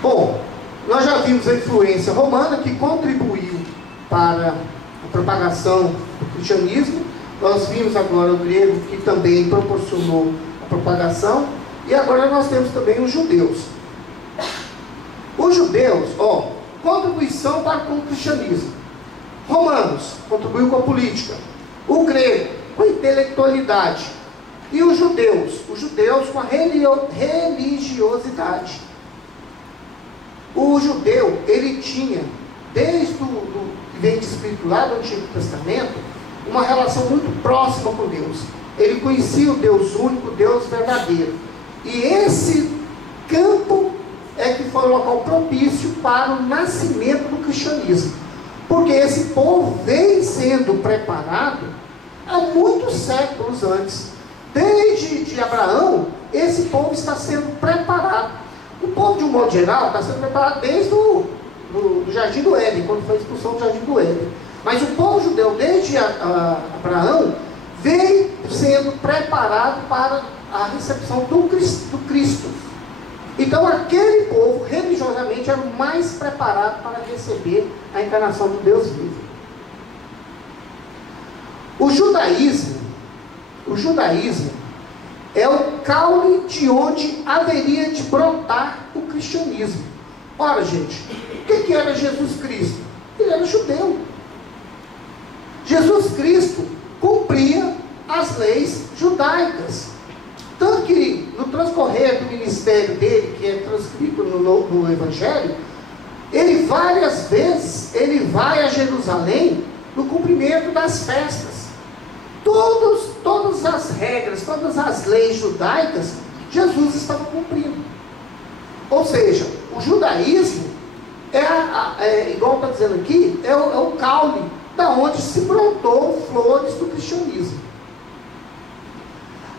Bom, nós já vimos a influência romana que contribuiu para a propagação do cristianismo. Nós vimos agora o grego que também proporcionou a propagação. E agora nós temos também os judeus. Os judeus, contribuição para com o cristianismo. Romanos, contribuiu com a política. O grego, com a intelectualidade. E os judeus com a religiosidade. O judeu, ele tinha, desde o que vem descrito lá do Antigo Testamento, uma relação muito próxima com Deus. Ele conhecia o Deus único, o Deus verdadeiro. E esse campo é que foi o local propício para o nascimento do cristianismo. Porque esse povo vem sendo preparado há muitos séculos antes. Desde Abraão, esse povo está sendo preparado. O povo, de um modo geral, está sendo preparado desde o Jardim do Éden, quando foi a expulsão do Jardim do Éden. Mas o povo judeu, desde Abraão, vem sendo preparado para a recepção do Cristo. Então, aquele povo, religiosamente, era o mais preparado para receber a encarnação do Deus vivo. O judaísmo é o caule de onde haveria de brotar o cristianismo. Ora, gente, o que era Jesus Cristo? Ele era judeu. Jesus Cristo cumpria as leis judaicas. Tanto que no transcorrer do ministério dele, que é transcrito no Evangelho, ele várias vezes, ele vai a Jerusalém no cumprimento das festas. Todas as regras, todas as leis judaicas, Jesus estava cumprindo. Ou seja, o judaísmo igual está dizendo aqui, é o caule da onde se brotou flores do cristianismo.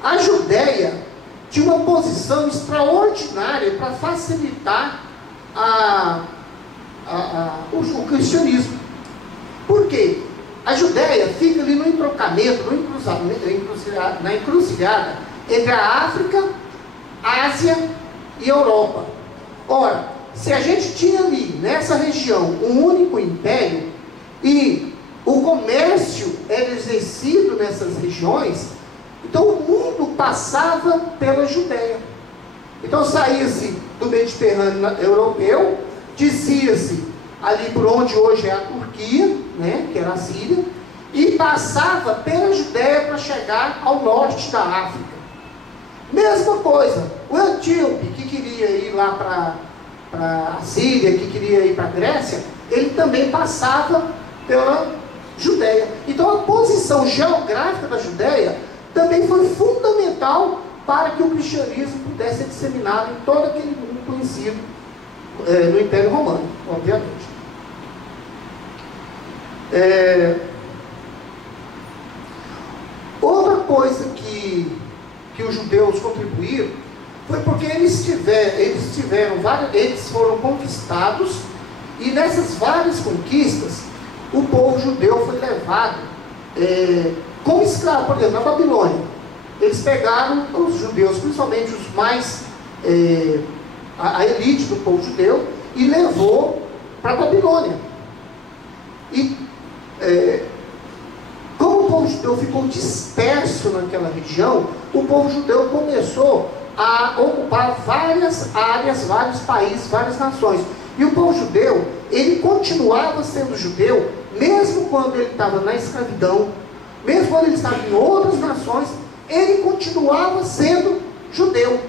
A Judéia tinha uma posição extraordinária para facilitar o cristianismo. Por quê? A Judéia fica ali no entrocamento, na encruzilhada entre a África, Ásia e Europa. Ora, se a gente tinha ali, nessa região, um único império, e o comércio era exercido nessas regiões, então o mundo passava pela Judéia. Então saía-se do Mediterrâneo europeu, dizia-se ali por onde hoje é a Turquia, né, que era a Síria, e passava pela Judéia para chegar ao norte da África. Mesma coisa, o etíope que queria ir lá para a Síria, que queria ir para a Grécia, ele também passava pela Judéia. Então a posição geográfica da Judéia também foi fundamental para que o cristianismo pudesse ser disseminado em todo aquele mundo conhecido no Império Romano, obviamente. Outra coisa que os judeus contribuíram foi porque eles foram conquistados, e nessas várias conquistas o povo judeu foi levado como escravo. Por exemplo, na Babilônia, eles pegaram os judeus, principalmente os mais a elite do povo judeu, e levou para a Babilônia. E como o povo judeu ficou disperso naquela região, o povo judeu começou a ocupar várias áreas, vários países, várias nações. E o povo judeu, ele continuava sendo judeu, mesmo quando ele estava na escravidão, mesmo quando ele estava em outras nações, ele continuava sendo judeu.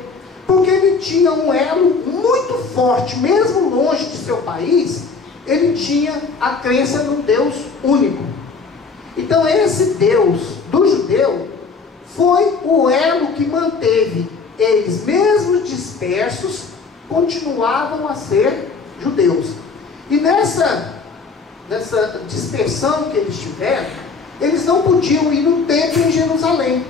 Porque ele tinha um elo muito forte, mesmo longe de seu país, ele tinha a crença num Deus único. Então esse Deus do judeu foi o elo que manteve eles, mesmo dispersos, continuavam a ser judeus. E nessa dispersão que eles tiveram, eles não podiam ir no templo em Jerusalém.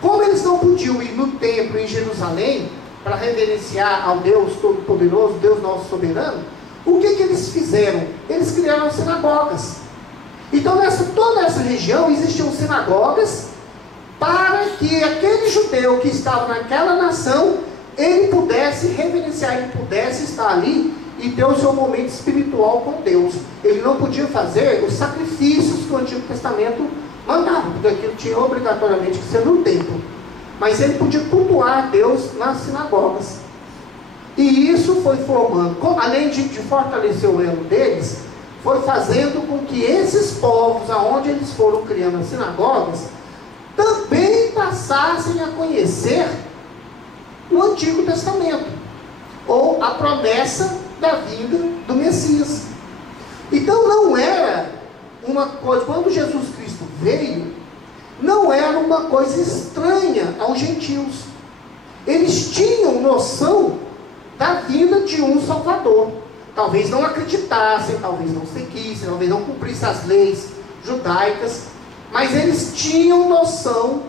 Como eles não podiam ir no templo em Jerusalém para reverenciar ao Deus Todo-Poderoso, Deus nosso soberano, o que eles fizeram? Eles criaram sinagogas. Então toda essa região existiam sinagogas para que aquele judeu que estava naquela nação, ele pudesse reverenciar, ele pudesse estar ali e ter o seu momento espiritual com Deus. Ele não podia fazer os sacrifícios que o Antigo Testamento mandava, porque aquilo tinha obrigatoriamente que ser no templo. Mas ele podia cultuar a Deus nas sinagogas. E isso foi formando, além de fortalecer o elo deles, foi fazendo com que esses povos, aonde eles foram criando as sinagogas, também passassem a conhecer o Antigo Testamento, ou a promessa da vinda do Messias. Então não era uma coisa, quando Jesus Cristo veio, não era uma coisa estranha aos gentios. Eles tinham noção da vinda de um Salvador. Talvez não acreditassem, talvez não seguissem, talvez não cumprissem as leis judaicas, mas eles tinham noção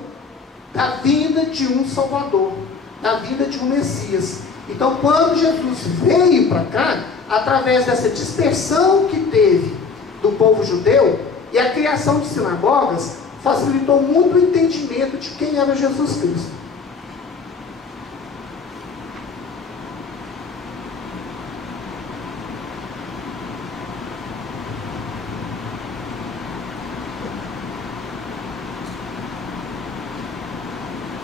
da vinda de um Salvador, da vinda de um Messias. Então, quando Jesus veio para cá, através dessa dispersão que teve do povo judeu e a criação de sinagogas, facilitou muito o entendimento de quem era Jesus Cristo.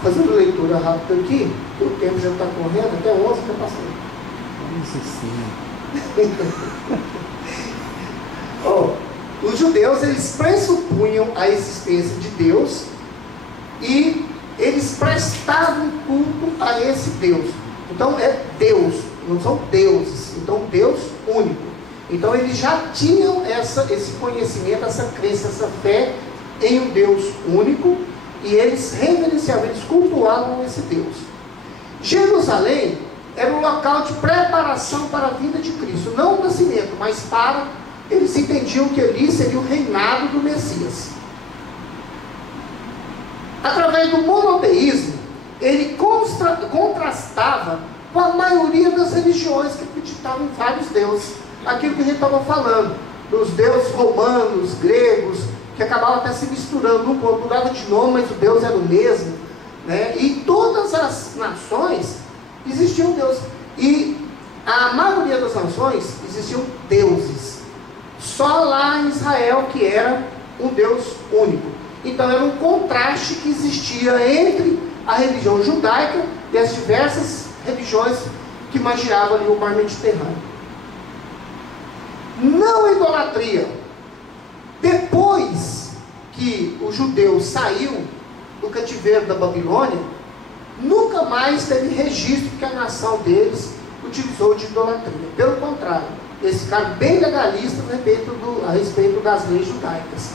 Fazendo leitura rápida aqui, o tempo já está correndo, até 11 está passando. Os judeus, eles pressupunham a existência de Deus e eles prestavam culto a esse Deus. Então é Deus, não são deuses, então Deus único. Então eles já tinham esse conhecimento, essa crença, essa fé em um Deus único, e eles reverenciavam, eles cultuavam esse Deus. Jerusalém era um local de preparação para a vinda de Cristo, não o nascimento, mas para, eles entendiam que ali seria o reinado do Messias. Através do monoteísmo, ele contrastava com a maioria das religiões que acreditavam em vários deuses. Aquilo que a gente estava falando, dos deuses romanos, gregos, que acabavam até se misturando, um pouco, mudava de nome, mas o Deus era o mesmo, né? E todas as nações existiam deuses, e a maioria das nações existiam deuses, só lá em Israel que era um Deus único. Então era um contraste que existia entre a religião judaica e as diversas religiões que magiavam ali o mar Mediterrâneo. Não idolatria. Depois que o judeu saiu do cativeiro da Babilônia, nunca mais teve registro que a nação deles utilizou de idolatria. Pelo contrário, eles ficaram bem legalistas a respeito das leis judaicas,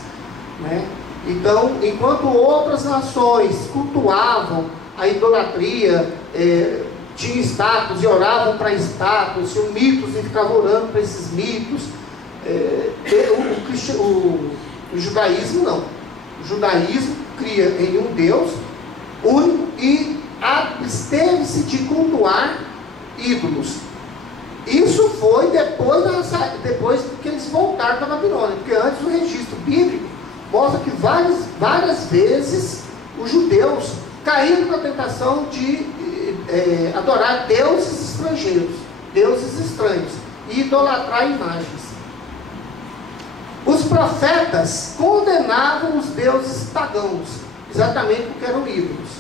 né? Então, enquanto outras nações cultuavam a idolatria, tinham estátuas e oravam para estátuas, tinham mitos e ficavam orando para esses mitos, o judaísmo não. O judaísmo cria em um Deus único e absteve-se de cultuar ídolos. Isso foi depois que eles voltaram da Babilônia, porque antes o registro bíblico mostra que várias vezes os judeus caíram na tentação de adorar deuses estrangeiros, deuses estranhos, e idolatrar imagens. Os profetas condenavam os deuses pagãos, exatamente porque eram ídolos.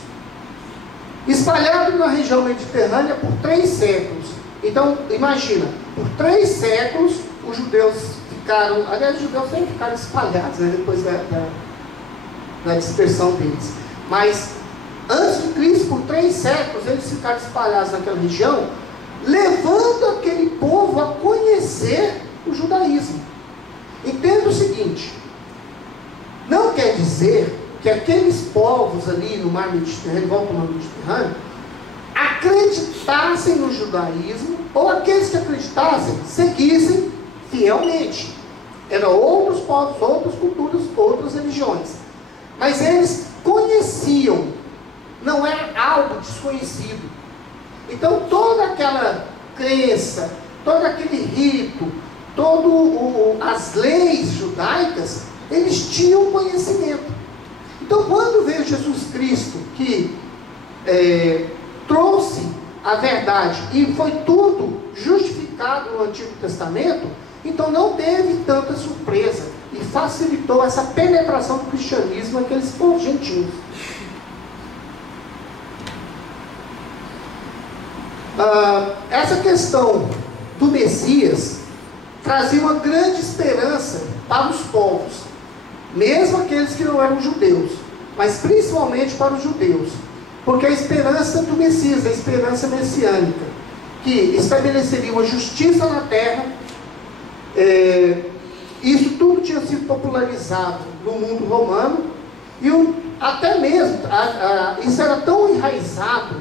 Espalhados na região mediterrânea por 3 séculos. Então, imagina, por 3 séculos os judeus ficaram, aliás, os judeus sempre ficaram espalhados, né, depois da dispersão deles. Mas, antes de Cristo, por 3 séculos, eles ficaram espalhados naquela região, levando aquele povo a conhecer o judaísmo. Entenda o seguinte, não quer dizer que aqueles povos ali no mar Mediterrâneo, volta ao mar Mediterrâneo, acreditassem no judaísmo, ou aqueles que acreditassem, seguissem fielmente. Eram outros povos, outras culturas, outras religiões. Mas eles conheciam, não era algo desconhecido. Então toda aquela crença, todo aquele rito, as leis judaicas, eles tinham conhecimento. Então quando veio Jesus Cristo, que trouxe a verdade, e foi tudo justificado no Antigo Testamento, então não teve tanta surpresa, e facilitou essa penetração do cristianismo naqueles povos gentios. essa questão do Messias trazia uma grande esperança para os povos, mesmo aqueles que não eram judeus, mas principalmente para os judeus, porque a esperança do Messias, a esperança messiânica, que estabeleceria uma justiça na terra, isso tudo tinha sido popularizado no mundo romano, e até mesmo isso era tão enraizado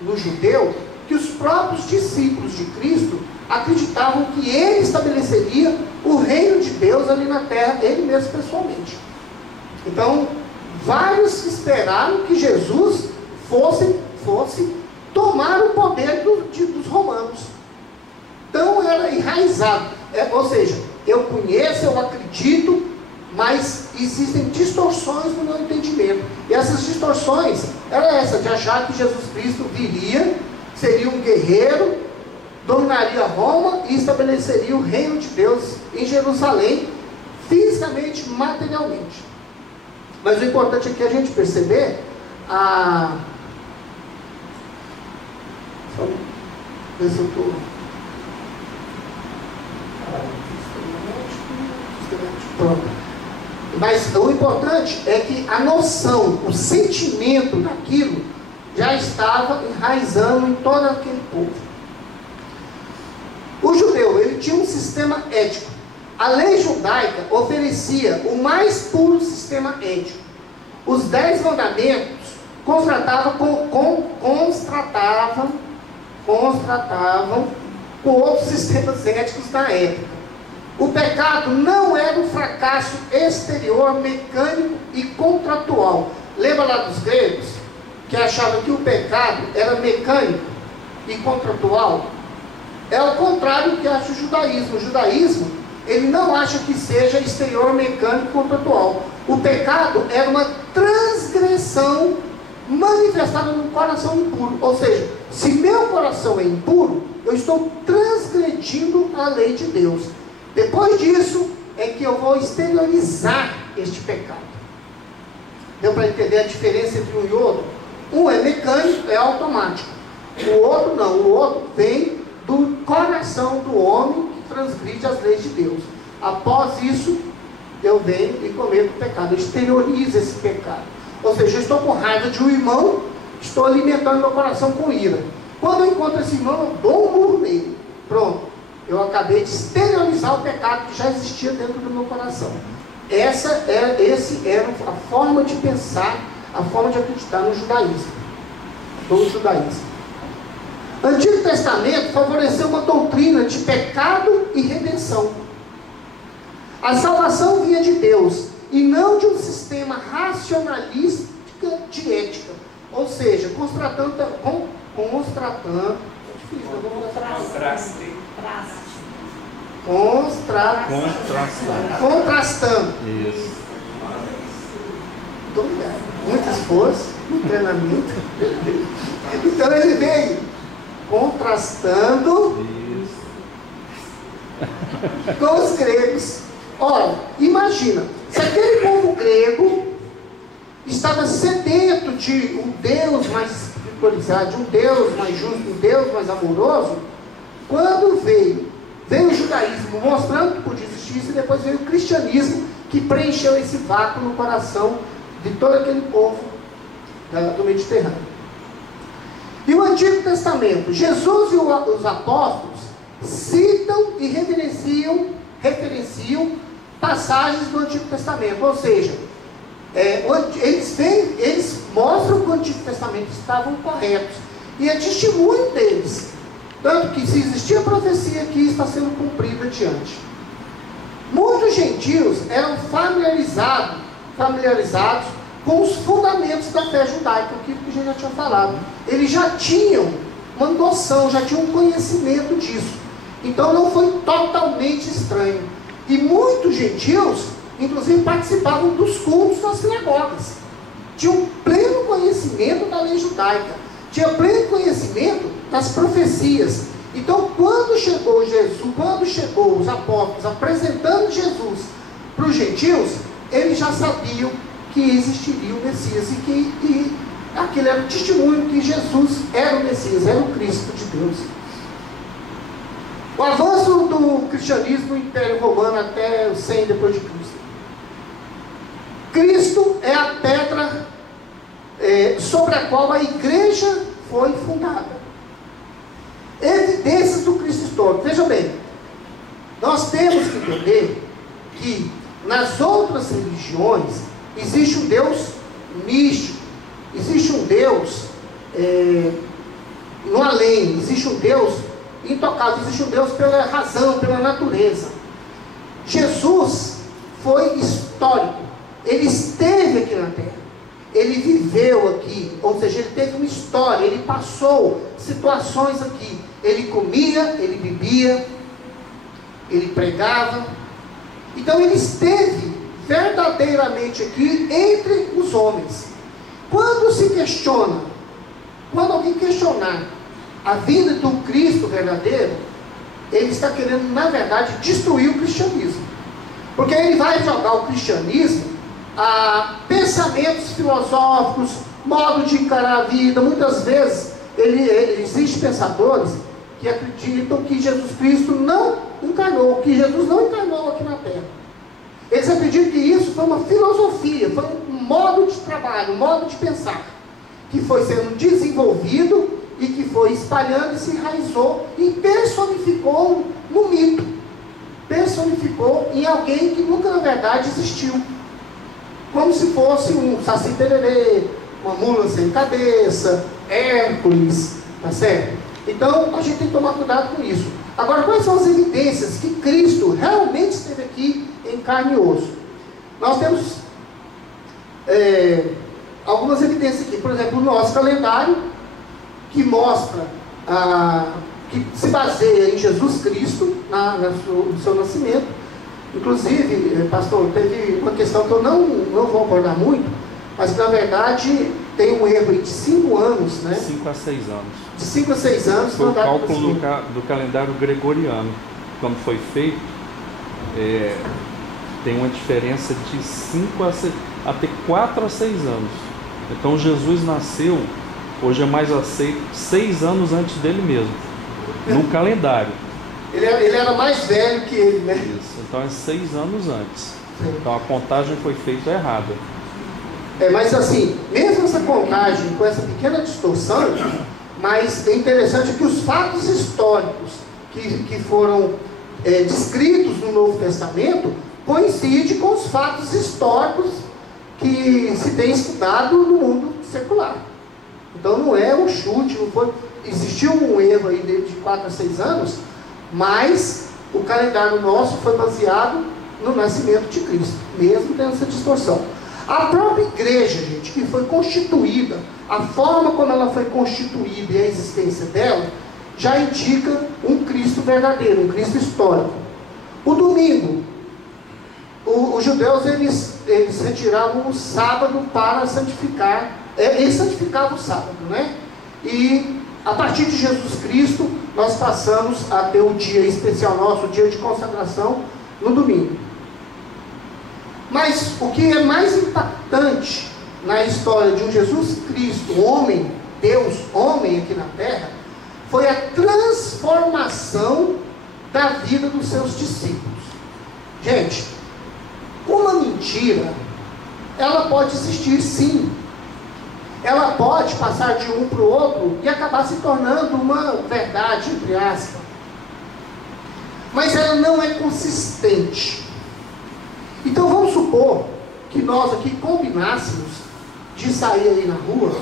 no judeu, que os próprios discípulos de Cristo acreditavam que ele estabeleceria o reino de Deus ali na terra, ele mesmo pessoalmente. Então, vários esperaram que Jesus fosse tomar o poder dos romanos. Então, era enraizado. Ou seja, eu conheço, eu acredito, mas existem distorções no meu entendimento. E essas distorções era essa, de achar que Jesus Cristo viria, seria um guerreiro, dominaria Roma e estabeleceria o reino de Deus em Jerusalém, fisicamente, materialmente. Mas o importante aqui é a gente perceber ver se eu estou... Pronto. Mas o importante é que a noção, o sentimento daquilo já estava enraizando em todo aquele povo. O judeu, ele tinha um sistema ético. A lei judaica oferecia o mais puro sistema ético. Os 10 mandamentos constratavam com outros sistemas éticos da época. O pecado não era um fracasso exterior, mecânico e contratual. Lembra lá dos gregos, que achavam que o pecado era mecânico e contratual? É o contrário do que acha o judaísmo. O judaísmo, ele não acha que seja exterior, mecânico e contratual. O pecado era uma transgressão manifestada no coração impuro. Ou seja, se meu coração é impuro, eu estou transgredindo a lei de Deus. Depois disso, é que eu vou exteriorizar este pecado. Deu para entender a diferença entre um e outro? Um é mecânico, é automático. O outro não. O outro vem do coração do homem que transgride as leis de Deus. Após isso, eu venho e cometo o pecado. Eu exteriorizo esse pecado. Ou seja, eu estou com raiva de um irmão, estou alimentando meu coração com ira. Quando eu encontro esse irmão, eu dou um murro nele. Pronto. Eu acabei de exteriorizar o pecado que já existia dentro do meu coração. Essa era a forma de pensar, a forma de acreditar no judaísmo. Do judaísmo. O Antigo Testamento favoreceu uma doutrina de pecado e redenção. A salvação vinha de Deus e não de um sistema racionalista de ética. Ou seja, contrastando. Isso. Muito esforço, muito treinamento. Então ele veio contrastando com os gregos. Olha, imagina, se aquele povo grego estava sedento de um Deus mais espiritualizado, de um Deus mais justo, um Deus mais amoroso, quando veio o judaísmo mostrando que podia existir isso, e depois veio o cristianismo que preencheu esse vácuo no coração de todo aquele povo do Mediterrâneo. E o Antigo Testamento, Jesus e os apóstolos citam e referenciam passagens do Antigo Testamento, ou seja, eles mostram que o Antigo Testamento estavam corretos, e é testemunho deles, tanto que se existia profecia aqui, está sendo cumprida adiante. Muitos gentios eram familiarizados com os fundamentos da fé judaica, aquilo que a gente já tinha falado. Eles já tinham uma noção, já tinham um conhecimento disso. Então não foi totalmente estranho. E muitos gentios, inclusive, participavam dos cultos das sinagogas. Tinham pleno conhecimento da lei judaica. Tinha pleno conhecimento das profecias. Então, quando chegou os apóstolos apresentando Jesus para os gentios, eles já sabiam que existiria o Messias e Aquilo era o testemunho que Jesus era o Messias, era o Cristo de Deus. O avanço do cristianismo no Império Romano até o 100 depois de Cristo. Cristo é a pedra sobre a qual a igreja foi fundada. Evidências do Cristo histórico. Veja bem, nós temos que entender que nas outras religiões existe um Deus místico, existe um Deus no além, existe um Deus intocável, existe um Deus pela razão, pela natureza. Jesus foi histórico, ele esteve aqui na terra, ele viveu aqui, ou seja, ele teve uma história, ele passou situações aqui, ele comia, ele bebia, ele pregava. Então ele esteve verdadeiramente aqui entre os homens. Quando se questiona, quando alguém questionar a vinda do Cristo verdadeiro, ele está querendo, na verdade, destruir o cristianismo. Porque ele vai jogar o cristianismo a pensamentos filosóficos, modo de encarar a vida. Muitas vezes existem pensadores que acreditam que Jesus Cristo não encarnou, que Jesus não encarnou aqui na terra. Eles acreditam que isso foi uma filosofia, foi um modo de trabalho, um modo de pensar, que foi sendo desenvolvido e que foi espalhando e se enraizou e personificou no mito, personificou em alguém que nunca na verdade existiu, como se fosse um Saci Pererê, uma mula sem cabeça, Hércules, tá certo? Então a gente tem que tomar cuidado com isso. Agora, quais são as evidências que Cristo realmente esteve aqui em carne e osso? Nós temos algumas evidências aqui. Por exemplo, o nosso calendário, que mostra, que se baseia em Jesus Cristo, no seu nascimento. Inclusive, pastor, teve uma questão que eu não vou abordar muito, mas que na verdade tem um erro de 5 anos, né? 5 a 6 anos. De 5 a 6 anos. Foi o cálculo do calendário gregoriano. Quando foi feito, tem uma diferença de 5 a 6, até 4 a 6 anos. Então Jesus nasceu, hoje é mais aceito, 6 anos antes dele mesmo, no calendário. Ele era mais velho que ele, né? Isso, então é 6 anos antes. Então a contagem foi feita errada. Mas assim, mesmo essa contagem com essa pequena distorção, mas é interessante que os fatos históricos que foram descritos no Novo Testamento coincidem com os fatos históricos que se tem estudado no mundo secular. Então não é um chute, não foi. Existiu um erro aí de 4 a 6 anos, mas o calendário nosso foi baseado no nascimento de Cristo, mesmo tendo essa distorção. A própria igreja, gente, que foi constituída, a forma como ela foi constituída e a existência dela, já indica um Cristo verdadeiro, um Cristo histórico. O domingo, os judeus, eles retiravam o sábado para santificar, eles santificavam o sábado, né? E a partir de Jesus Cristo, nós passamos a ter o dia especial nosso, o dia de consagração, no domingo. Mas o que é mais impactante na história de um Jesus Cristo, homem, Deus, homem aqui na terra, foi a transformação da vida dos seus discípulos. Gente, uma mentira, ela pode existir sim. Ela pode passar de um para o outro e acabar se tornando uma verdade, entre aspas. Mas ela não é consistente. Então vamos supor que nós aqui combinássemos de sair aí na rua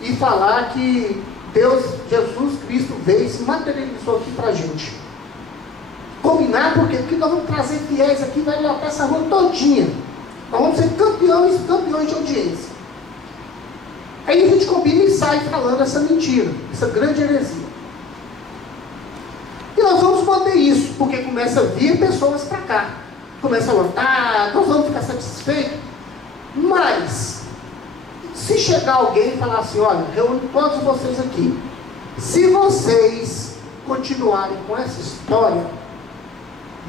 e falar que Deus, Jesus Cristo veio e se materializou aqui pra gente. Combinar por quê? Porque nós vamos trazer fiéis aqui, vai lotar essa rua todinha. Nós vamos ser campeões de audiência. Aí a gente combina e sai falando essa mentira, essa grande heresia. E nós vamos manter isso, porque começa a vir pessoas para cá. Começa a lotar, nós vamos ficar satisfeitos. Mas, se chegar alguém e falar assim, olha, reúne todos vocês aqui. Se vocês continuarem com essa história,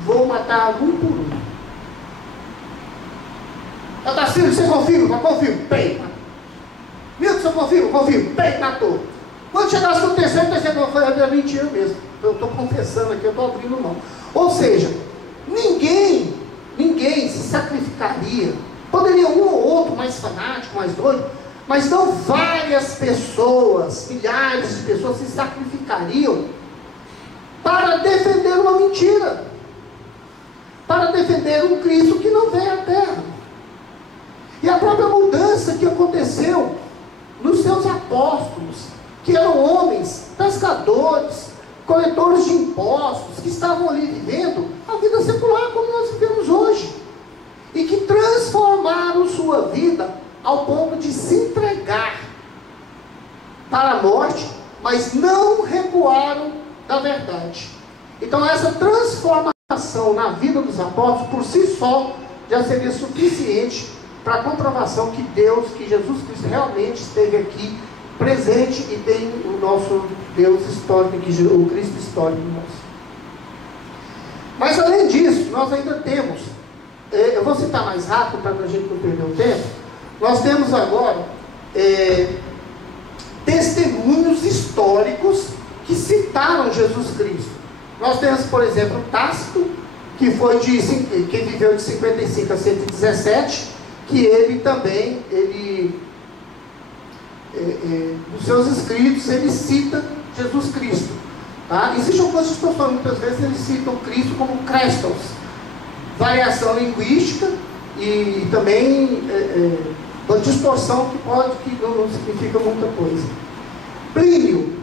vou matar um por um. Otacílio, você confirma? Eu confirmo. Bem, meu você confirma, bem, matou. Quando chegasse no terceiro foi mentira mesmo. Eu estou confessando aqui, eu estou abrindo mão. Ou seja, ninguém se sacrificaria. Poderia um ou outro mais fanático, mais doido, mas não várias pessoas, milhares de pessoas se sacrificariam para defender uma mentira, para defender um Cristo que não veio à Terra. E a própria mudança que aconteceu nos seus apóstolos, que eram homens, pescadores, coletores de impostos, que estavam ali vivendo a vida secular como nós vivemos hoje, e que transformaram sua vida ao ponto de se entregar para a morte, mas não recuaram da verdade. Então essa transformação na vida dos apóstolos, por si só, já seria suficiente para a comprovação que Deus, que Jesus Cristo realmente esteve aqui, presente, e tem o nosso Deus histórico, o Cristo histórico nosso. Mas além disso, nós ainda temos, eu vou citar mais rápido para a gente não perder o tempo, nós temos agora testemunhos históricos que citaram Jesus Cristo. Nós temos, por exemplo, Tácito, que viveu de 55 a 117, que ele também, nos seus escritos, ele cita Jesus Cristo. Tá? Existe algumas distorções, muitas vezes eles citam Cristo como Christos, variação linguística e também uma distorção que não significa muita coisa. Plínio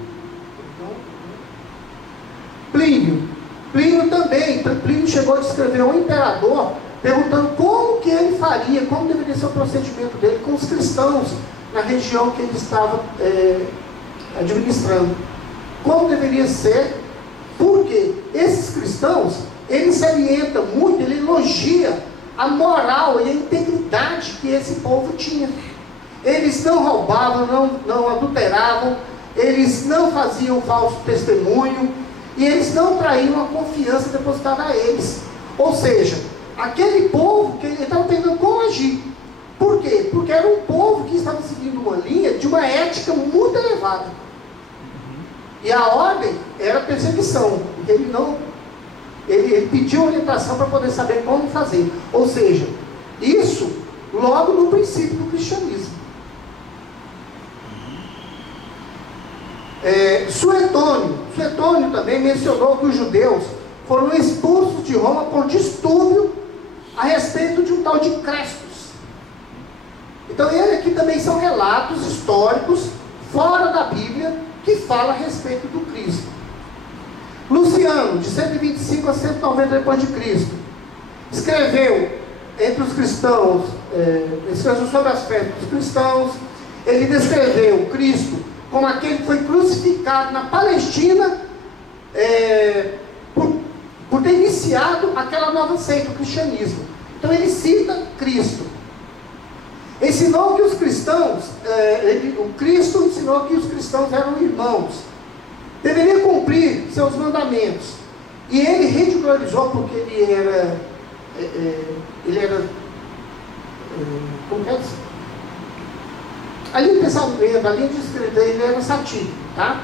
também, Plínio chegou a descrever um imperador perguntando como que ele faria, como deveria ser o procedimento dele com os cristãos na região que ele estava administrando. Como deveria ser, porque esses cristãos, ele se alienta muito, ele elogia a moral e a integridade que esse povo tinha. Eles não roubavam, não adulteravam, eles não faziam falso testemunho, e eles não traíam a confiança depositada a eles. Ou seja, aquele povo que ele estava tentando como agir. Por quê? Porque era um povo que estava seguindo uma linha de uma ética muito elevada. E a ordem era perseguição. Ele pediu orientação para poder saber como fazer. Ou seja, isso logo no princípio do cristianismo. Suetônio também mencionou que os judeus foram expulsos de Roma por distúrbio a respeito de um tal de Crestos. Então ele aqui também são relatos históricos fora da Bíblia que fala a respeito do Cristo. Luciano, de 125 a 190 depois de Cristo, escreveu entre os cristãos, escreveu sobre as festas dos cristãos. Ele descreveu Cristo como aquele que foi crucificado na Palestina por ter iniciado aquela nova seita, o cristianismo. Então ele cita Cristo. Ensinou que os cristãos, o Cristo ensinou que os cristãos eram irmãos, deveriam cumprir seus mandamentos. E ele ridicularizou porque ele era como é isso? A linha de pensamento, a linha de escrita, ele era satírico, tá?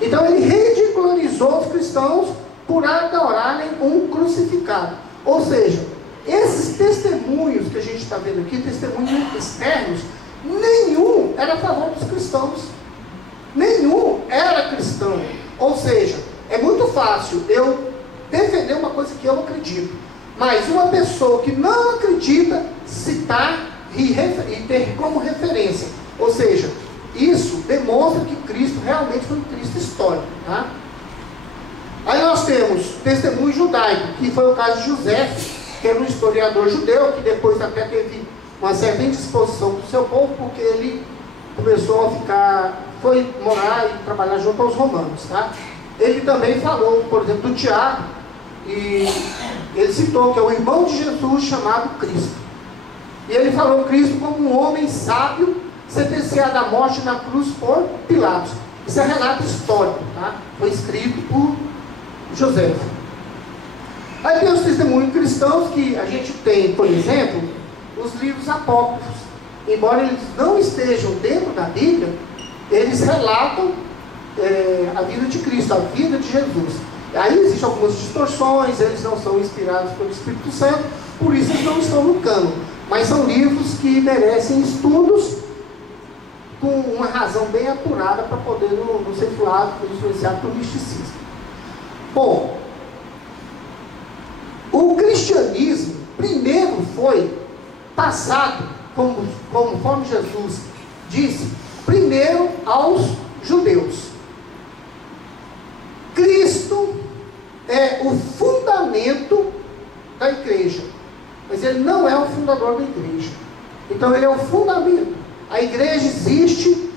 Então ele ridicularizou os cristãos por adorarem um crucificado. Ou seja, esses testemunhos que a gente está vendo aqui, testemunhos externos, nenhum era a favor dos cristãos. Nenhum era cristão. Ou seja, é muito fácil eu defender uma coisa que eu acredito, mas uma pessoa que não acredita citar e ter como referência. Ou seja, isso demonstra que Cristo realmente foi um Cristo histórico, tá? Aí nós temos testemunho judaico, que foi o caso de José, que era um historiador judeu, que depois até teve uma certa indisposição do seu povo, porque ele começou foi morar e trabalhar junto aos romanos, tá? Ele também falou, por exemplo, do Tiago, e ele citou que é o irmão de Jesus chamado Cristo. E ele falou Cristo como um homem sábio, sentenciado à morte na cruz por Pilatos. Isso é relato histórico, tá? Foi escrito por José. Aí tem os testemunhos cristãos que a gente tem, por exemplo, os livros apócrifos. embora eles não estejam dentro da Bíblia, eles relatam a vida de Cristo, a vida de Jesus. Aí existem algumas distorções, eles não são inspirados pelo Espírito Santo, por isso eles não estão no cânon. Mas são livros que merecem estudos com uma razão bem apurada para poder não ser influenciado pelo misticismo. Bom, o cristianismo primeiro foi passado, conforme Jesus disse, primeiro aos judeus. Cristo é o fundamento da igreja, mas ele não é o fundador da igreja. Então ele é o fundamento. A igreja existe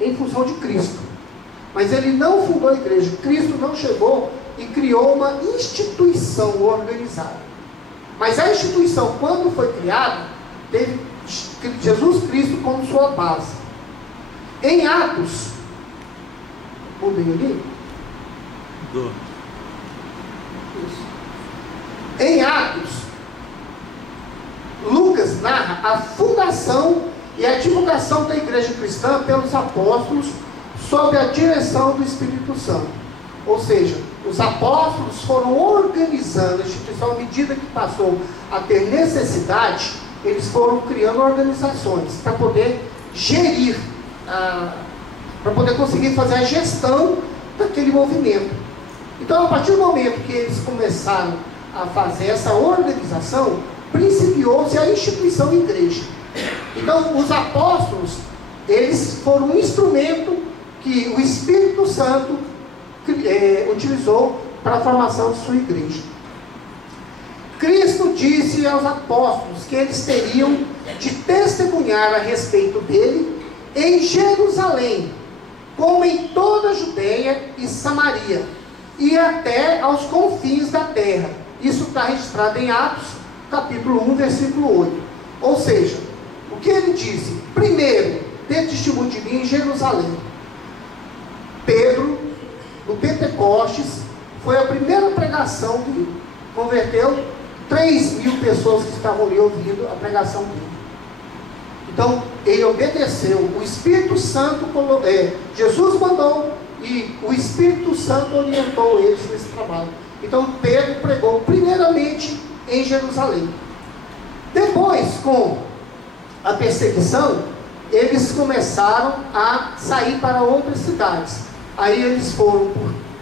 em função de Cristo, mas ele não fundou a igreja. Cristo não chegou e criou uma instituição organizada. Mas a instituição, quando foi criada, teve Jesus Cristo como sua base. Em Atos, mudei ali? Isso. Em Atos, Lucas narra a fundação e a divulgação da igreja cristã pelos apóstolos sob a direção do Espírito Santo. Ou seja, os apóstolos foram organizando a instituição à medida que passou a ter necessidade, eles foram criando organizações para poder gerir, para poder conseguir fazer a gestão daquele movimento. Então, a partir do momento que eles começaram a fazer essa organização, principiou-se a instituição igreja. Então, os apóstolos, eles foram um instrumento que o Espírito Santo utilizou para a formação de sua igreja. Cristo disse aos apóstolos que eles teriam de testemunhar a respeito dele em Jerusalém, como em toda a Judeia e Samaria, e até aos confins da terra. Isso está registrado em Atos, capítulo 1, versículo 8. Ou seja, o que ele disse? Primeiro, dê testemunho de mim em Jerusalém. Pedro, no Pentecostes, foi a primeira pregação dele. Converteu 3.000 pessoas que estavam ali ouvindo a pregação dele. Então, ele obedeceu. O Espírito Santo, Jesus mandou e o Espírito Santo orientou eles nesse trabalho. Então, Pedro pregou primeiramente em Jerusalém. Depois, com a perseguição, eles começaram a sair para outras cidades. Aí eles foram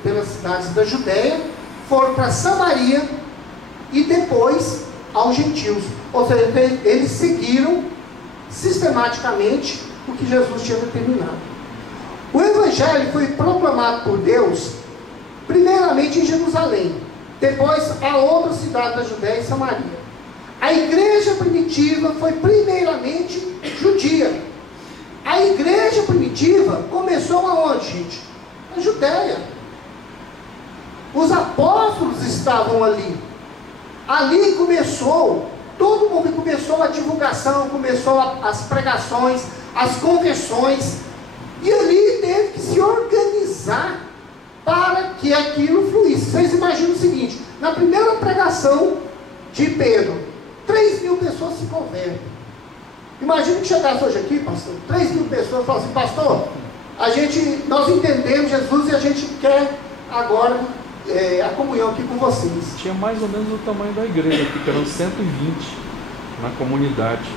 pelas cidades da Judéia, foram para Samaria e depois aos gentios. Ou seja, eles seguiram sistematicamente o que Jesus tinha determinado. O Evangelho foi proclamado por Deus primeiramente em Jerusalém, depois a outra cidade da Judéia e Samaria. A igreja primitiva foi primeiramente judia. A igreja primitiva começou aonde, gente? Na Judéia. Os apóstolos estavam ali. Ali começou, todo mundo começou a divulgação, começou as pregações, as conversões, e ali teve que se organizar para que aquilo fluísse. Vocês imaginam o seguinte: na primeira pregação de Pedro, 3.000 pessoas se convertem. Imagina que chegasse hoje aqui, pastor, 3.000 pessoas falam assim: pastor, nós entendemos Jesus e a gente quer agora a comunhão aqui com vocês. Tinha mais ou menos o tamanho da igreja aqui, que eram 120 na comunidade,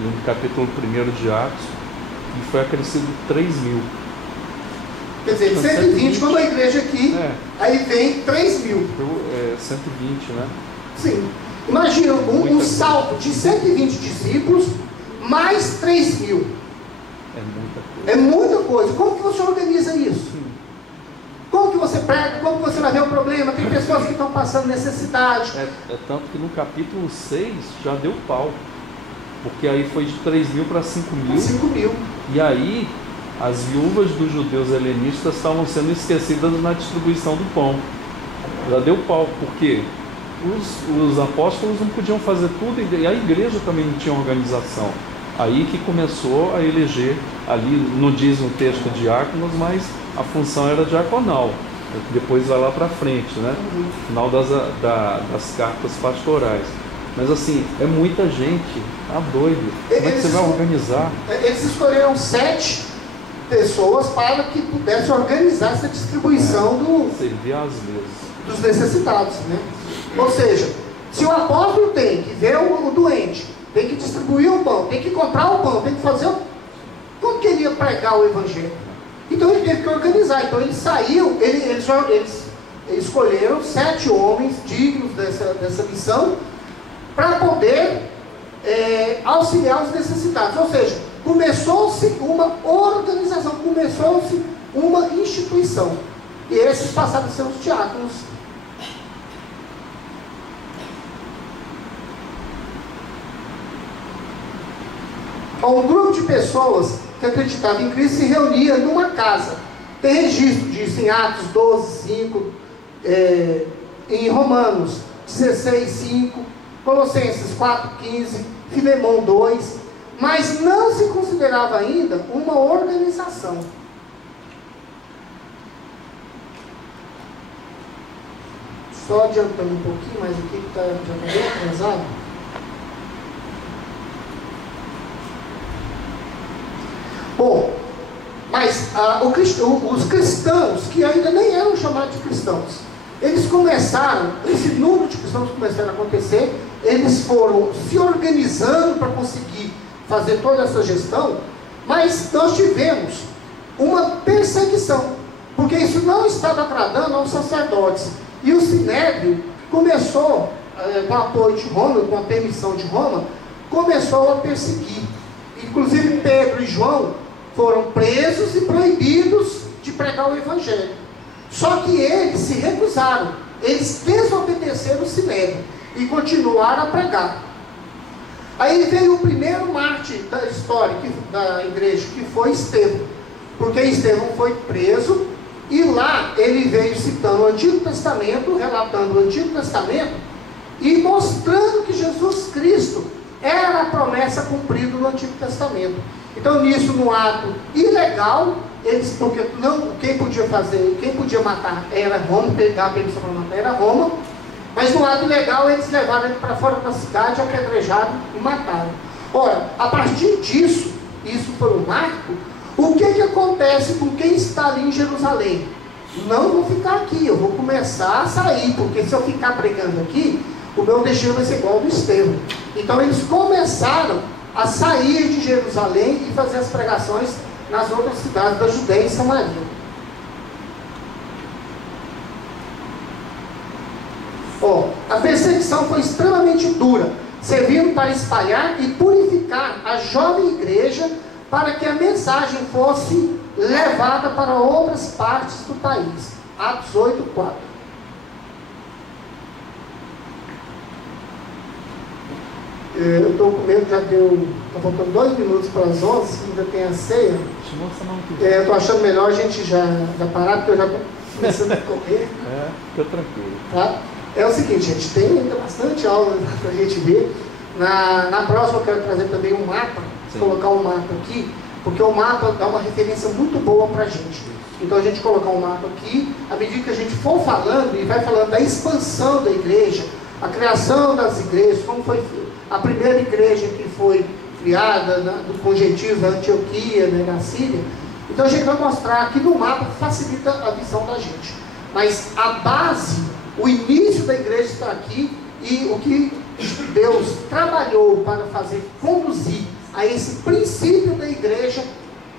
no capítulo 1 de Atos, e foi acrescido 3.000. Quer dizer, 120 quando a igreja aqui, aí vem 3.000. 120, né? Sim. Imagina um salto de 120 discípulos mais 3.000. É muita coisa. É muita coisa. Como que você organiza isso? Como que você prega? Como que você vai ver o problema? Tem pessoas que estão passando necessidade. É tanto que no capítulo 6 já deu pau. Porque aí foi de 3.000 para 5.000. 5.000. E aí as viúvas dos judeus helenistas estavam sendo esquecidas na distribuição do pão. Já deu pau, porque os apóstolos não podiam fazer tudo, e a igreja também não tinha organização. Aí que começou a eleger, ali não diz no texto diáconos, mas a função era diaconal. Depois vai lá para frente, né? Final das cartas pastorais. Mas assim, é muita gente, tá doido. Como é que você vai organizar? Eles escolheram 7 pessoas para que pudessem organizar essa distribuição Servir às vezes. dos necessitados, né? Ou seja, se o apóstolo tem que ver o doente, tem que distribuir o pão, tem que comprar o pão, tem que fazer como que ele ia pregar o evangelho? Então ele teve que organizar. Então ele saiu, eles escolheram 7 homens dignos dessa missão para poder auxiliar os necessitados. Ou seja, começou-se uma organização, começou-se uma instituição. E esses passaram a ser os diáconos. Um grupo de pessoas que acreditavam em Cristo se reunia numa casa. Tem registro disso em Atos 12, 5, em Romanos 16, 5, Colossenses 4, 15, Filemão 2, mas não se considerava ainda uma organização. Só adiantando um pouquinho, mas aqui está já bem atrasado. Bom, mas os cristãos, que ainda nem eram chamados de cristãos, eles começaram, esse número de cristãos começaram a acontecer, eles foram se organizando para conseguir fazer toda essa gestão, mas nós tivemos uma perseguição, porque isso não estava agradando aos sacerdotes. E o Sinédrio começou, com o apoio de Roma, com a permissão de Roma, começou a perseguir. Inclusive Pedro e João foram presos e proibidos de pregar o Evangelho. Só que eles se recusaram, eles desobedeceram o Sinédrio e continuaram a pregar. Aí veio o primeiro mártir da história da igreja, que foi Estevão, porque Estevão foi preso e lá ele veio citando o Antigo Testamento, relatando o Antigo Testamento e mostrando que Jesus Cristo era a promessa cumprida no Antigo Testamento. Então nisso, no ato ilegal, eles, porque não, quem podia fazer, quem podia matar era Roma, pegar a permissão para matar era Roma, mas no ato ilegal eles levaram ele para fora da cidade, apedrejaram e mataram. Ora, a partir disso, isso foi um marco. O que acontece com quem está ali em Jerusalém? Não vou ficar aqui, eu vou começar a sair, porque se eu ficar pregando aqui, o meu destino vai ser igual ao do Estevão. Então eles começaram a sair de Jerusalém e fazer as pregações nas outras cidades da Judéia e Samaria. A perseguição foi extremamente dura, servindo para espalhar e purificar a jovem igreja para que a mensagem fosse levada para outras partes do país. Atos 8, 4. Eu estou com medo, já deu, está faltando 2 minutos para as 11, ainda tem a ceia. Eu estou achando melhor a gente já parar, porque eu já estou começando a correr. Fica tranquilo. Tá? É o seguinte, gente, tem ainda bastante aula para a gente ver. Na próxima eu quero trazer também um mapa, colocar um mapa aqui, porque o mapa dá uma referência muito boa para a gente. Então a gente colocar um mapa aqui, à medida que a gente for falando, e vai falando da expansão da igreja, a criação das igrejas, como foi a primeira igreja que foi criada com gentios na Antioquia, na Síria. Então a gente vai mostrar aqui no mapa, facilita a visão da gente. Mas a base, o início da igreja está aqui, e o que Deus trabalhou para fazer, conduzir a esse princípio da igreja,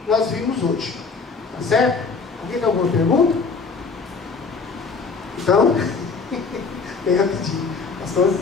nós vimos hoje. Tá certo? Alguém tem alguma pergunta? Então, bem rapidinho. Pastor?